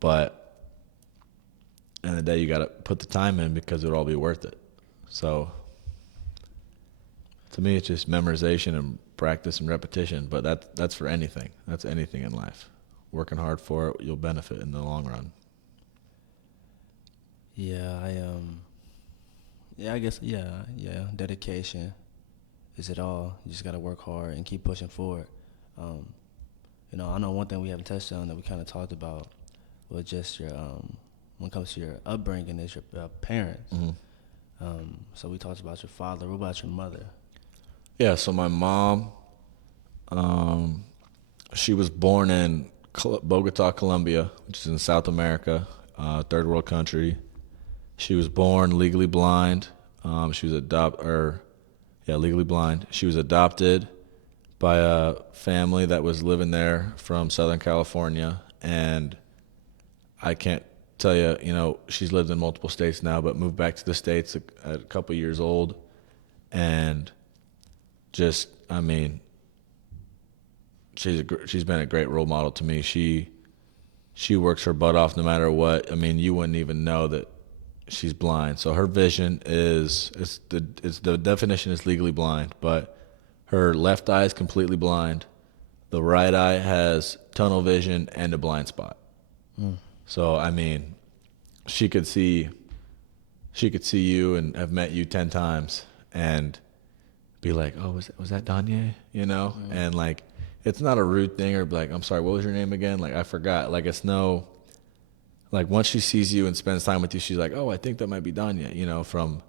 but end of the day, you got to put the time in because it'll all be worth it. So to me, it's just memorization and practice and repetition, but that's for anything. That's anything in life. Working hard for it, you'll benefit in the long run. Yeah, I guess dedication is it all. You just gotta work hard and keep pushing forward. I know one thing we haven't touched on that we kind of talked about was just your when it comes to your upbringing is your parents. Mm-hmm. So we talked about your father. What about your mother? Yeah, so my mom, she was born in Bogota, Colombia, which is in South America, third world country. She was born legally blind. She was legally blind. She was adopted by a family that was living there from Southern California, and I can't tell you, she's lived in multiple states now, but moved back to the States at a couple years old, and just, I mean, she's been a great role model to me. She works her butt off no matter what. I mean, you wouldn't even know that she's blind. So her vision the definition is legally blind, but her left eye is completely blind. The right eye has tunnel vision and a blind spot. So I mean, she could see you and have met you 10 times and be like, "Oh, was that Dony'e?" And like, it's not a rude thing or be like, "I'm sorry, what was your name again?" Like, I forgot. Like, it's no. Like, once she sees you and spends time with you, she's like, "Oh, I think that might be Dony'e," from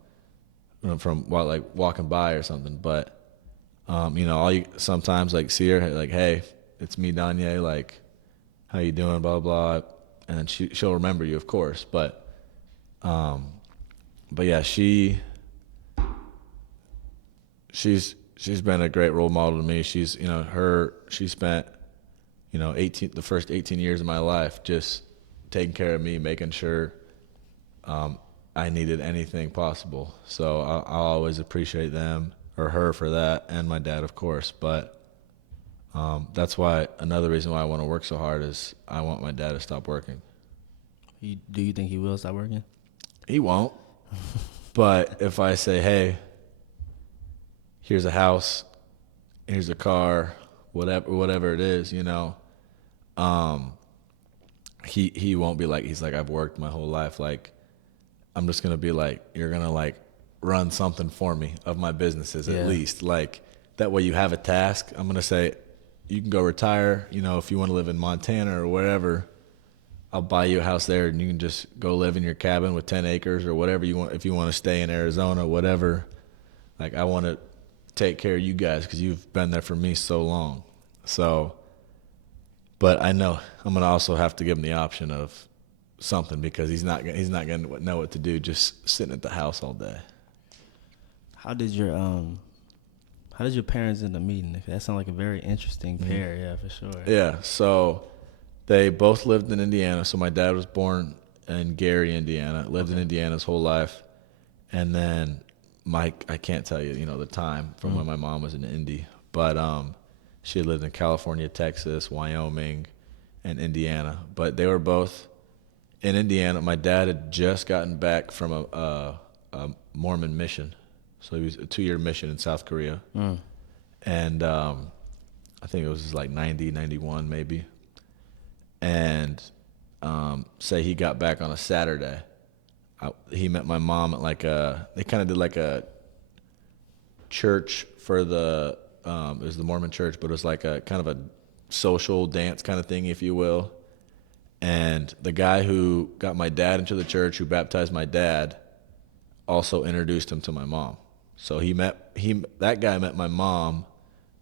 like walking by or something. But all you sometimes like see her like, "Hey, it's me, Dony'e. Like, how you doing?" Blah blah, and then she'll remember you, of course. But yeah, she's been a great role model to me. She spent the first 18 years of my life just taking care of me, making sure I needed anything possible. So I'll always appreciate them or her for that, and my dad, of course. But that's why another reason why I want to work so hard is I want my dad to stop working. Do you think he will stop working? He won't. But if I say, "Hey, here's a house, here's a car, whatever it is," he won't be like, he's like, "I've worked my whole life. Like, I'm just gonna be like, you're gonna like run something for me of my businesses at least. Like, that way you have a task." I'm gonna say, "You can go retire. If you want to live in Montana or wherever, I'll buy you a house there, and you can just go live in your cabin with 10 acres or whatever you want. If you want to stay in Arizona, whatever. Like, I want to take care of you guys because you've been there for me so long." So, but I know I'm gonna also have to give him the option of something because he's not gonna know what to do just sitting at the house all day. How did your parents end up meeting? That sounds like a very interesting pair. Yeah, for sure. Yeah, so they both lived in Indiana. So my dad was born in Gary, Indiana. Lived in Indiana his whole life, and then I can't tell you, the time from when my mom was in Indy, but she lived in California, Texas, Wyoming, and Indiana. But they were both in Indiana. My dad had just gotten back from a Mormon mission, so he was a 2-year mission in South Korea, and I think it was like 90, 91 maybe. And say he got back on a Saturday. He met my mom at they kind of did like a church for it was the Mormon church, but it was like a kind of a social dance kind of thing, if you will. And the guy who got my dad into the church, who baptized my dad, also introduced him to my mom. So that guy met my mom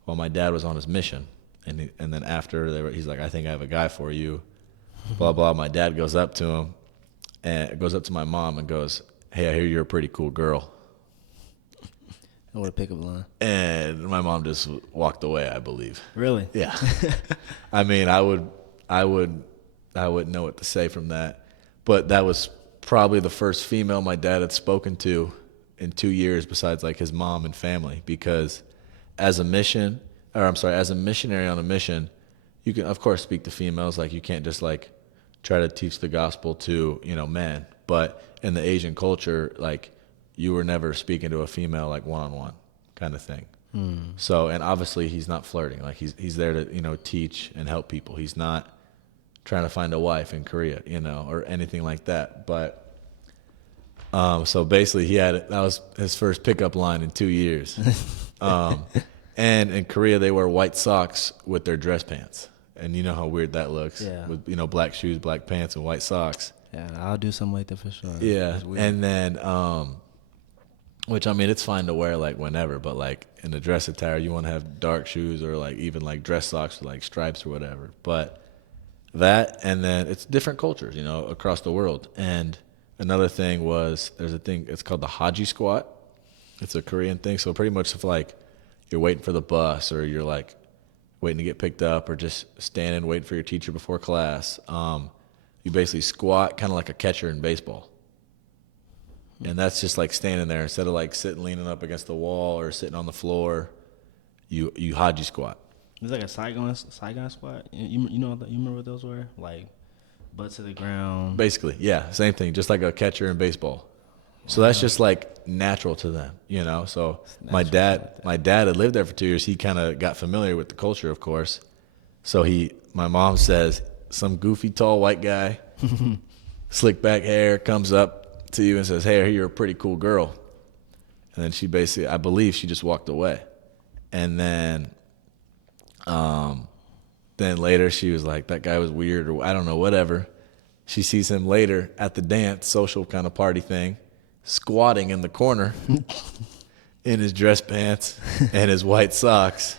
while my dad was on his mission. And then after he's like, "I think I have a guy for you," blah, blah. My dad goes up to him and goes up to my mom and goes, "Hey, I hear you're a pretty cool girl." What a pickup line. And my mom just walked away, I believe. Really? Yeah. I mean, I wouldn't know what to say from that. But that was probably the first female my dad had spoken to in 2 years besides like his mom and family, because as a missionary on a mission, you can of course speak to females. Like you can't just like try to teach the gospel to, men. But in the Asian culture, like you were never speaking to a female like one-on-one kind of thing. So, and obviously he's not flirting. Like he's there to, teach and help people. He's not trying to find a wife in Korea, or anything like that. But so basically that was his first pickup line in 2 years. And in Korea they wear white socks with their dress pants. And you know how weird that looks. Yeah. With, black shoes, black pants, and white socks. Yeah, I'll do something like that for sure. Yeah. And then, which I mean, it's fine to wear like whenever, but like in the dress attire, you want to have dark shoes or like even like dress socks with like stripes or whatever. But that, and then it's different cultures, across the world. And another thing was there's a thing, it's called the Haji squat. It's a Korean thing. So pretty much if like you're waiting for the bus or you're like waiting to get picked up or just standing waiting for your teacher before class, you basically squat kind of like a catcher in baseball. And that's just like standing there instead of like sitting leaning up against the wall or sitting on the floor. You Haji squat. It's like a Saigon squat. You remember what those were? Like butt to the ground. Basically, yeah, same thing. Just like a catcher in baseball. So that's just like natural to them, So my dad had lived there for 2 years. He kind of got familiar with the culture, of course. So my mom says, some goofy tall white guy, slick back hair, comes up to you and says, "Hey, you're a pretty cool girl." And then she basically, I believe she just walked away. And then later she was like, that guy was weird or I don't know, whatever. She sees him later at the dance, social kind of party thing, squatting in the corner in his dress pants and his white socks,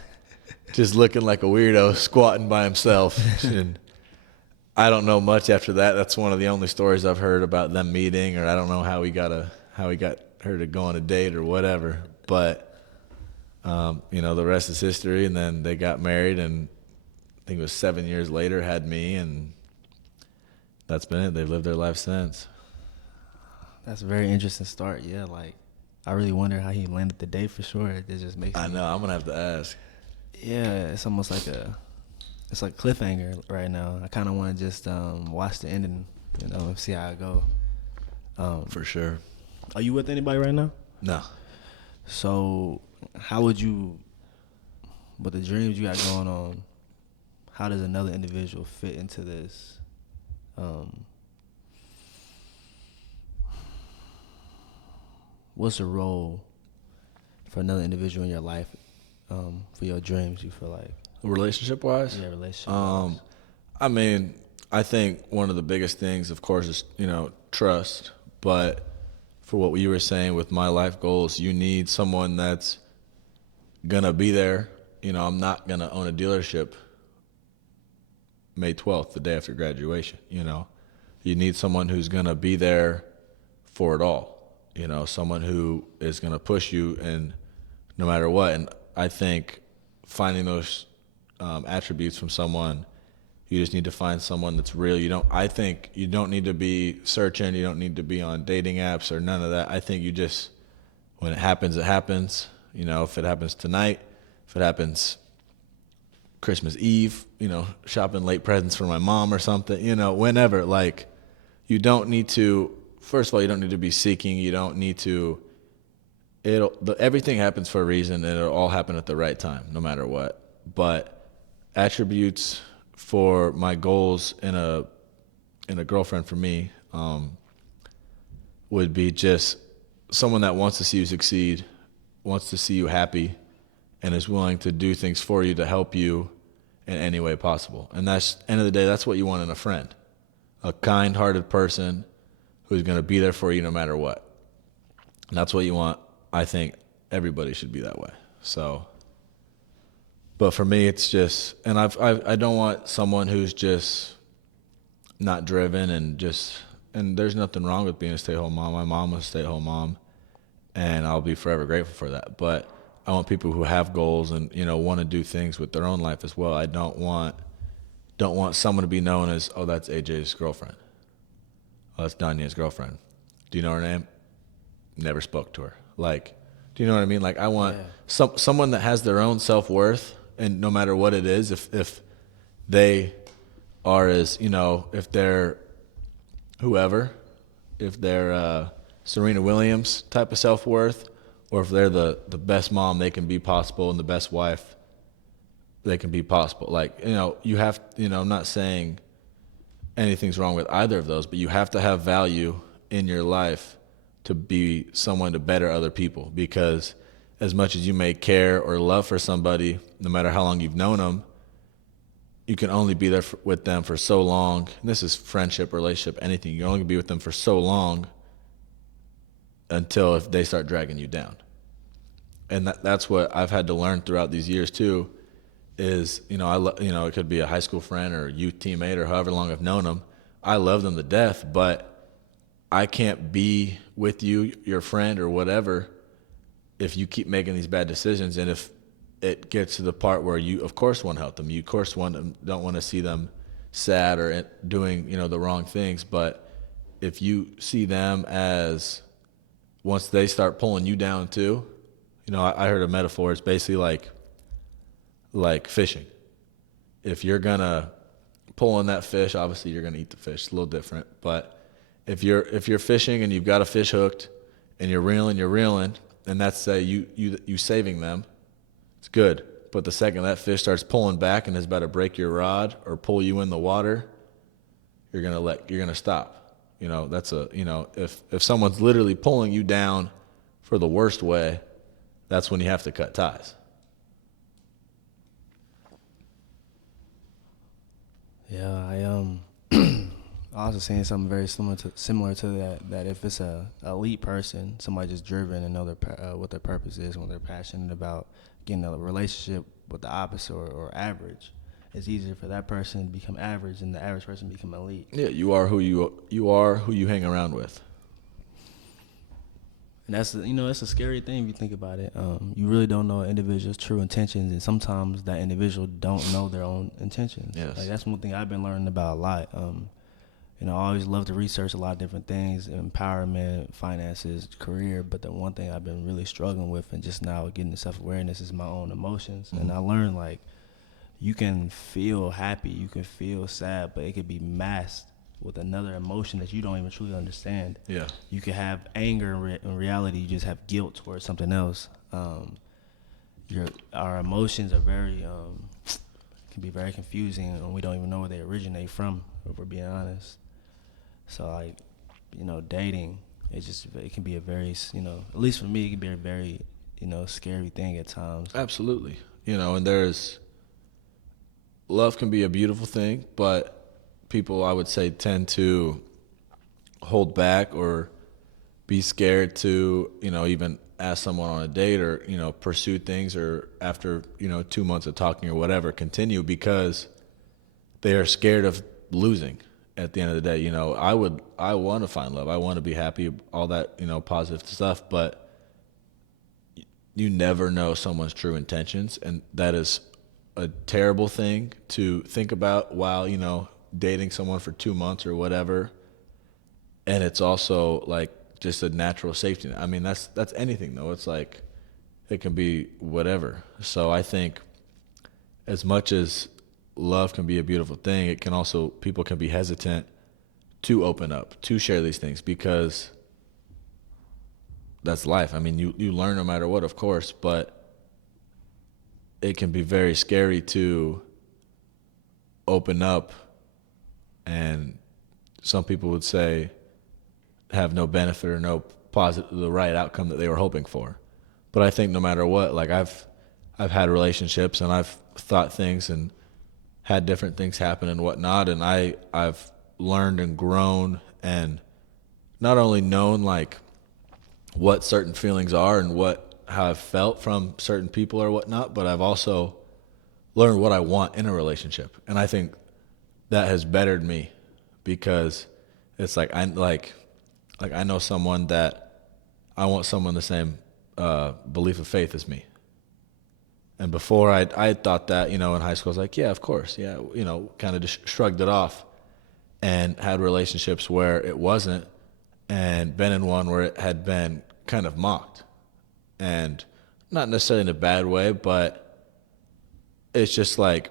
just looking like a weirdo, squatting by himself. And I don't know much after that. That's one of the only stories I've heard about them meeting, or I don't know how he got her to go on a date or whatever. But the rest is history. And then they got married, and I think it was 7 years later, had me, and that's been it. They've lived their life since. That's a very interesting start. Yeah, like I really wonder how he landed the date for sure. It just makes I know. I'm gonna have to ask. Yeah, it's almost like it's like cliffhanger right now. I kind of want to just watch the ending, see how it go. For sure. Are you with anybody right now? No. So how would you, with the dreams you got going on, how does another individual fit into this? What's the role for another individual in your life, for your dreams, you feel like? Relationship-wise? Yeah, relationship-wise. I mean, I think one of the biggest things, of course, is, trust. But for what you were saying with my life goals, you need someone that's going to be there. I'm not going to own a dealership May 12th, the day after graduation, You need someone who's going to be there for it all. Someone who is going to push you and no matter what. And I think finding those attributes from someone, you just need to find someone that's real. I think you don't need to be searching. You don't need to be on dating apps or none of that. I think you just, when it happens, it happens. If it happens tonight, if it happens Christmas Eve, shopping late presents for my mom or something, whenever, like, you don't need to, first of all, you don't need to be seeking. You don't need to, everything happens for a reason, and it'll all happen at the right time, no matter what. But attributes for my goals in a girlfriend for me would be just someone that wants to see you succeed, wants to see you happy, and is willing to do things for you to help you in any way possible. And that's, end of the day, that's what you want in a friend. A kind-hearted person who's going to be there for you no matter what. And that's what you want. I think everybody should be that way. So, but for me, it's just, and I don't want someone who's just not driven and there's nothing wrong with being a stay-at-home mom. My mom was a stay-at-home mom, and I'll be forever grateful for that. But I want people who have goals and, you know, want to do things with their own life as well. I don't want someone to be known as, oh, that's AJ's girlfriend. Oh, that's Dony'e's girlfriend. Do you know her name? Never spoke to her. Like, do you know what I mean? Like, I want someone that has their own self-worth, and no matter what it is, if they are as, you know, if they're whoever, if they're Serena Williams type of self-worth, or if they're the best mom they can be possible and the best wife they can be possible. Like, you know, you have, you know, I'm not saying anything's wrong with either of those, but you have to have value in your life to be someone to better other people, because as much as you may care or love for somebody, no matter how long you've known them, you can only be there with them for so long. And this is friendship, relationship, anything. You can only be with them for so long until if they start dragging you down. And that's what I've had to learn throughout these years too, is, you know, it could be a high school friend or a youth teammate or however long I've known them. I love them to death, but I can't be with you, your friend or whatever, if you keep making these bad decisions. And if it gets to the part where you, of course, want to help them, you, of course, don't want to see them sad or doing, you know, the wrong things. But if you see them as, once they start pulling you down too, you know, I heard a metaphor. It's basically like fishing. If you're gonna pull in that fish, obviously you're gonna eat the fish. It's a little different. But if you're fishing and you've got a fish hooked and you're reeling, and that's you saving them, it's good. But the second that fish starts pulling back and is about to break your rod or pull you in the water, you're gonna stop. You know, that's if someone's literally pulling you down for the worst way, that's when you have to cut ties. Yeah, I was saying something very similar to that. That if it's a elite person, somebody just driven and know what their purpose is, and what they're passionate about, getting a relationship with the opposite or average, it's easier for that person to become average and the average person to become elite. Yeah, you are who you hang around with. And that's a scary thing if you think about it. You really don't know an individual's true intentions, and sometimes that individual don't know their own intentions. Yes. Like, that's one thing I've been learning about a lot. I always love to research a lot of different things, empowerment, finances, career, but the one thing I've been really struggling with and just now getting the self-awareness is my own emotions. Mm-hmm. And I learned, like, you can feel happy, you can feel sad, but it could be masked with another emotion that you don't even truly understand. Yeah. You can have anger, in reality you just have guilt towards something else. Our emotions are can be very confusing, and we don't even know where they originate from, if we're being honest. So, like, dating, it can be a very, at least for me, it can be a very, scary thing at times. Absolutely. And love can be a beautiful thing, but people, I would say, tend to hold back or be scared to, even ask someone on a date or, pursue things, or after, 2 months of talking or whatever, continue, because they are scared of losing at the end of the day. I want to find love. I want to be happy, all that, positive stuff, but you never know someone's true intentions. And that is a terrible thing to think about while, dating someone for 2 months or whatever. And it's also like just a natural safety net. I mean, that's anything though. It's like, it can be whatever. So I think as much as love can be a beautiful thing, it can also, people can be hesitant to open up, to share these things, because that's life. I mean, you learn no matter what, of course, but it can be very scary to open up, and some people would say have no benefit or no the right outcome that they were hoping for. But I think no matter what, like I've had relationships and I've thought things and had different things happen and whatnot, and I've learned and grown, and not only known like what certain feelings are and how I've felt from certain people or whatnot, but I've also learned what I want in a relationship. And I think that has bettered me, because it's like I know someone that I want someone the same belief of faith as me. And before I had thought that, in high school, I was like, yeah, of course. Yeah. Kind of just shrugged it off and had relationships where it wasn't, and been in one where it had been kind of mocked, and not necessarily in a bad way, but it's just like,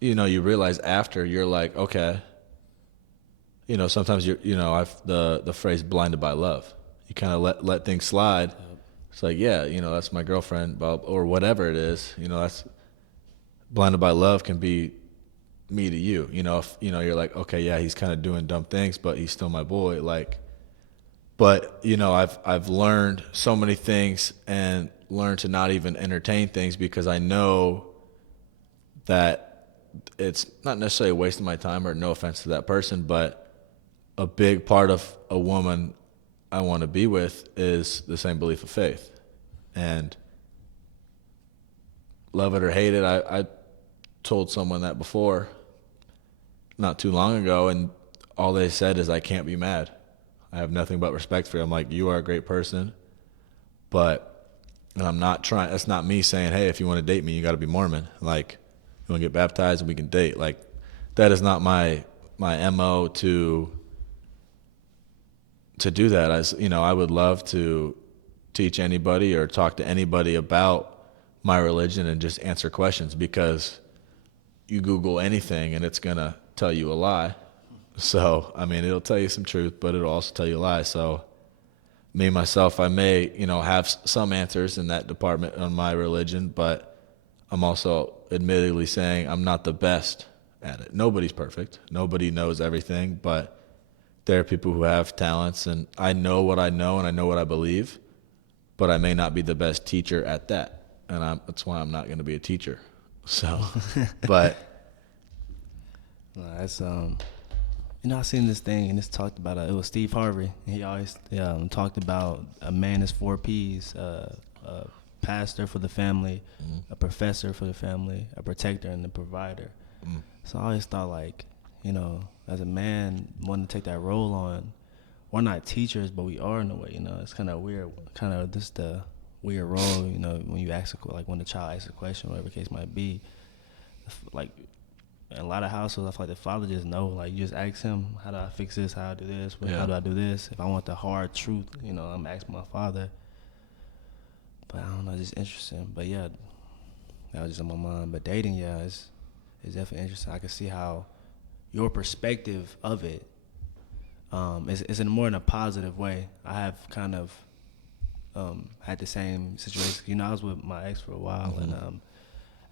you realize after, you're like, okay, sometimes the phrase blinded by love, you kind of let things slide. Yep. It's like, yeah, that's my girlfriend, or whatever it is, that's blinded by love can be me to you, if, you're like, okay, yeah, he's kind of doing dumb things, but he's still my boy. Like, but, I've learned so many things and learned to not even entertain things because I know that it's not necessarily a waste of my time, or no offense to that person, but a big part of a woman I want to be with is the same belief of faith. And love it or hate it, I told someone that before, not too long ago, and all they said is, I can't be mad. I have nothing but respect for you. I'm like, you are a great person, but I'm not trying, that's not me saying, hey, if you want to date me, you got to be Mormon. Like, you want to get baptized and we can date. Like, that is not my MO to do that. As I would love to teach anybody or talk to anybody about my religion and just answer questions, because you Google anything and it's going to tell you a lie. So, it'll tell you some truth, but it'll also tell you a lie. So, me, myself, I may, have some answers in that department on my religion, but I'm also admittedly saying I'm not the best at it. Nobody's perfect. Nobody knows everything, but there are people who have talents, and I know what I know and I know what I believe, but I may not be the best teacher at that. And that's why I'm not going to be a teacher. So, but. That's, I seen this thing, and it's talked about, it was Steve Harvey. He always talked about a man is 4 Ps, a pastor for the family, a professor for the family, a protector, and a provider. So I always thought, like, as a man wanting to take that role on, we're not teachers, but we are in a way, it's kind of weird, just the weird role, when you ask, when the child asks a question, whatever the case might be, like, in a lot of households, I feel like the father just know. Like, you just ask him, how do I fix this? How do I do this? How do I do this? If I want the hard truth, I'm asking my father. But I don't know, just interesting. But yeah, that was just on my mind. But dating, it's definitely interesting. I can see how your perspective of it is more in a positive way. I have kind of had the same situation. I was with my ex for a while, and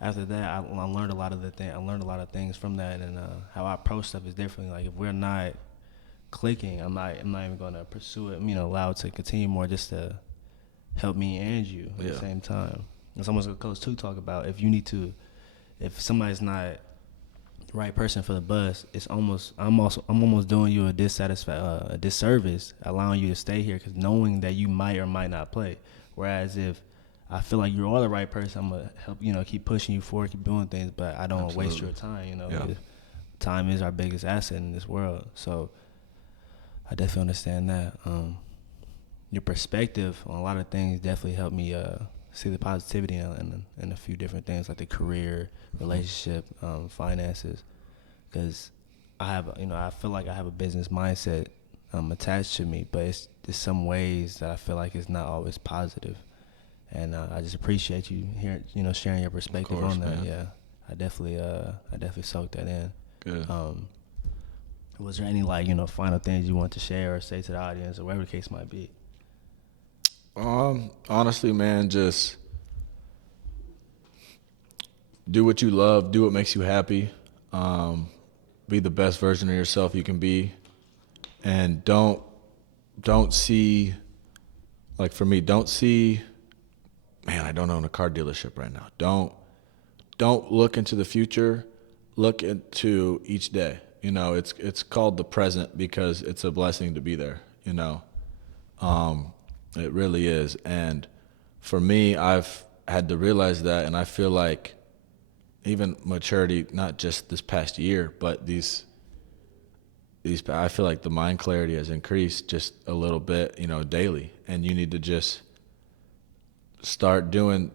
after that, I learned a lot of things from that, and how I approach stuff is different. Like, if we're not clicking, I'm not even going to pursue it. Allow it to continue more, just to help me and you at the same time. And someone's going to Coach 2 talk about, if somebody's not the right person for the bus, I'm almost doing you a disservice, allowing you to stay here, because knowing that you might or might not play. Whereas if I feel like you are the right person, I'm gonna help, keep pushing you forward, keep doing things, but I don't waste your time, Time is our biggest asset in this world. So I definitely understand that. Your perspective on a lot of things definitely helped me see the positivity in a few different things, like the career, relationship, finances, because I feel like I have a business mindset attached to me, but it's just some ways that I feel like it's not always positive. And I just appreciate you hearing, sharing your perspective on that. Man. Yeah, I definitely soaked that in. Good. Was there any final things you want to share or say to the audience, or whatever the case might be? Honestly, man, just do what you love, do what makes you happy, be the best version of yourself you can be, and don't see, like for me, don't see. Man, I don't own a car dealership right now. Don't look into the future. Look into each day. It's called the present because it's a blessing to be there. It really is. And for me, I've had to realize that, and I feel like even maturity, not just this past year, but I feel like the mind clarity has increased just a little bit, daily. And you need to just start doing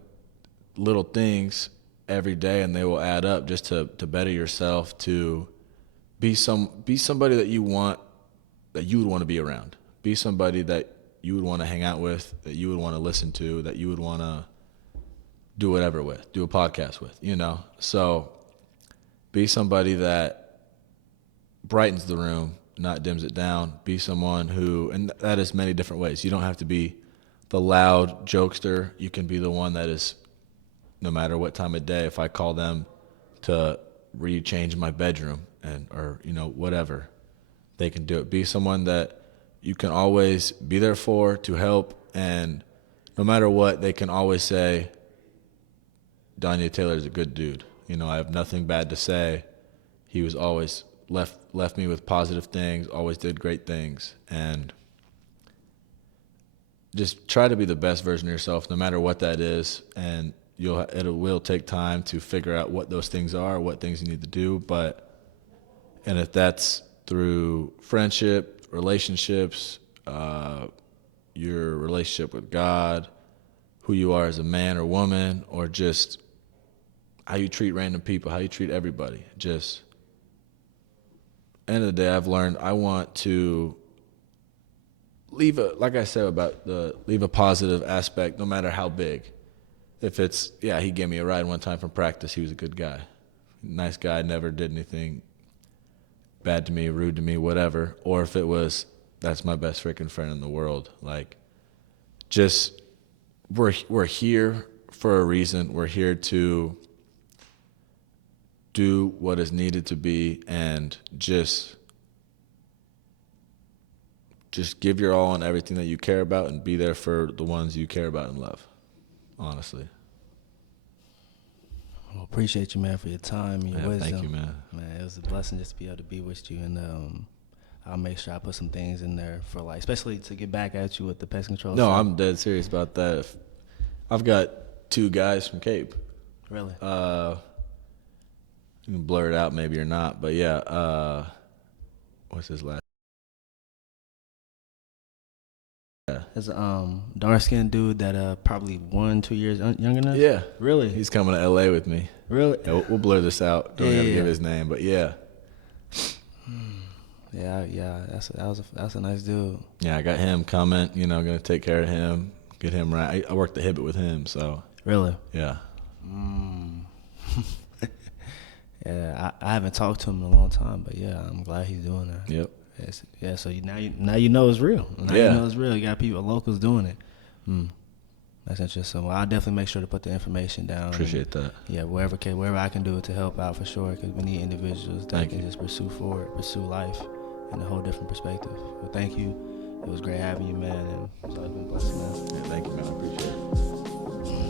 little things every day, and they will add up just to better yourself, to be somebody that you would want to be around. Be somebody that you would want to hang out with, that you would want to listen to, that you would want to do whatever with, do a podcast with, So be somebody that brightens the room, not dims it down. Be someone who, and that is many different ways. You don't have to be the loud jokester. You can be the one that is, no matter what time of day, if I call them to rechange my bedroom or whatever, they can do it. Be someone that you can always be there for, to help, and no matter what, they can always say, Dony'e Taylor is a good dude. I have nothing bad to say. He was always left me with positive things, always did great things, and just try to be the best version of yourself, no matter what that is, and it will take time to figure out what those things are, what things you need to do, and if that's through friendship, relationships, your relationship with God, who you are as a man or woman, or just how you treat random people, how you treat everybody. Just, end of the day, I've learned I want to leave a positive aspect, no matter how big. If it's, he gave me a ride one time from practice. He was a good guy. Nice guy, never did anything bad to me, rude to me, whatever. Or if it was, that's my best freaking friend in the world. Like, just, we're here for a reason. We're here to do what is needed to be, and just give your all on everything that you care about, and be there for the ones you care about and love, honestly. Well, appreciate you, man, for your time and your wisdom. Thank you, man. Man, it was a blessing just to be able to be with you, and I'll make sure I put some things in there for, like, especially to get back at you with the pest control. No, stuff. I'm dead serious about that. I've got 2 guys from Cape. Really? You can blur it out maybe or not, but what's his last? Yeah. There's a dark-skinned dude that probably 1-2 years younger than us? Yeah. Really? He's coming to LA with me. Really? Yeah, we'll blur this out. Don't have to give his name, but yeah. Yeah, that's a nice dude. Yeah, I got him coming, gonna take care of him, get him right. I worked the Hibbit with him, so. Really? Yeah. Yeah, I haven't talked to him in a long time, but yeah, I'm glad he's doing that. Yep. Yes, yeah, so now you know it's real. You know it's real. You got people, locals doing it. That's interesting. Well, I'll definitely make sure to put the information down. Appreciate that. Yeah, wherever I can do it to help out, for sure, because we need individuals that can just pursue life in a whole different perspective. Well, thank you. It was great having you, man, and it's always been a blessing, man. Yeah, thank you, man. I appreciate it.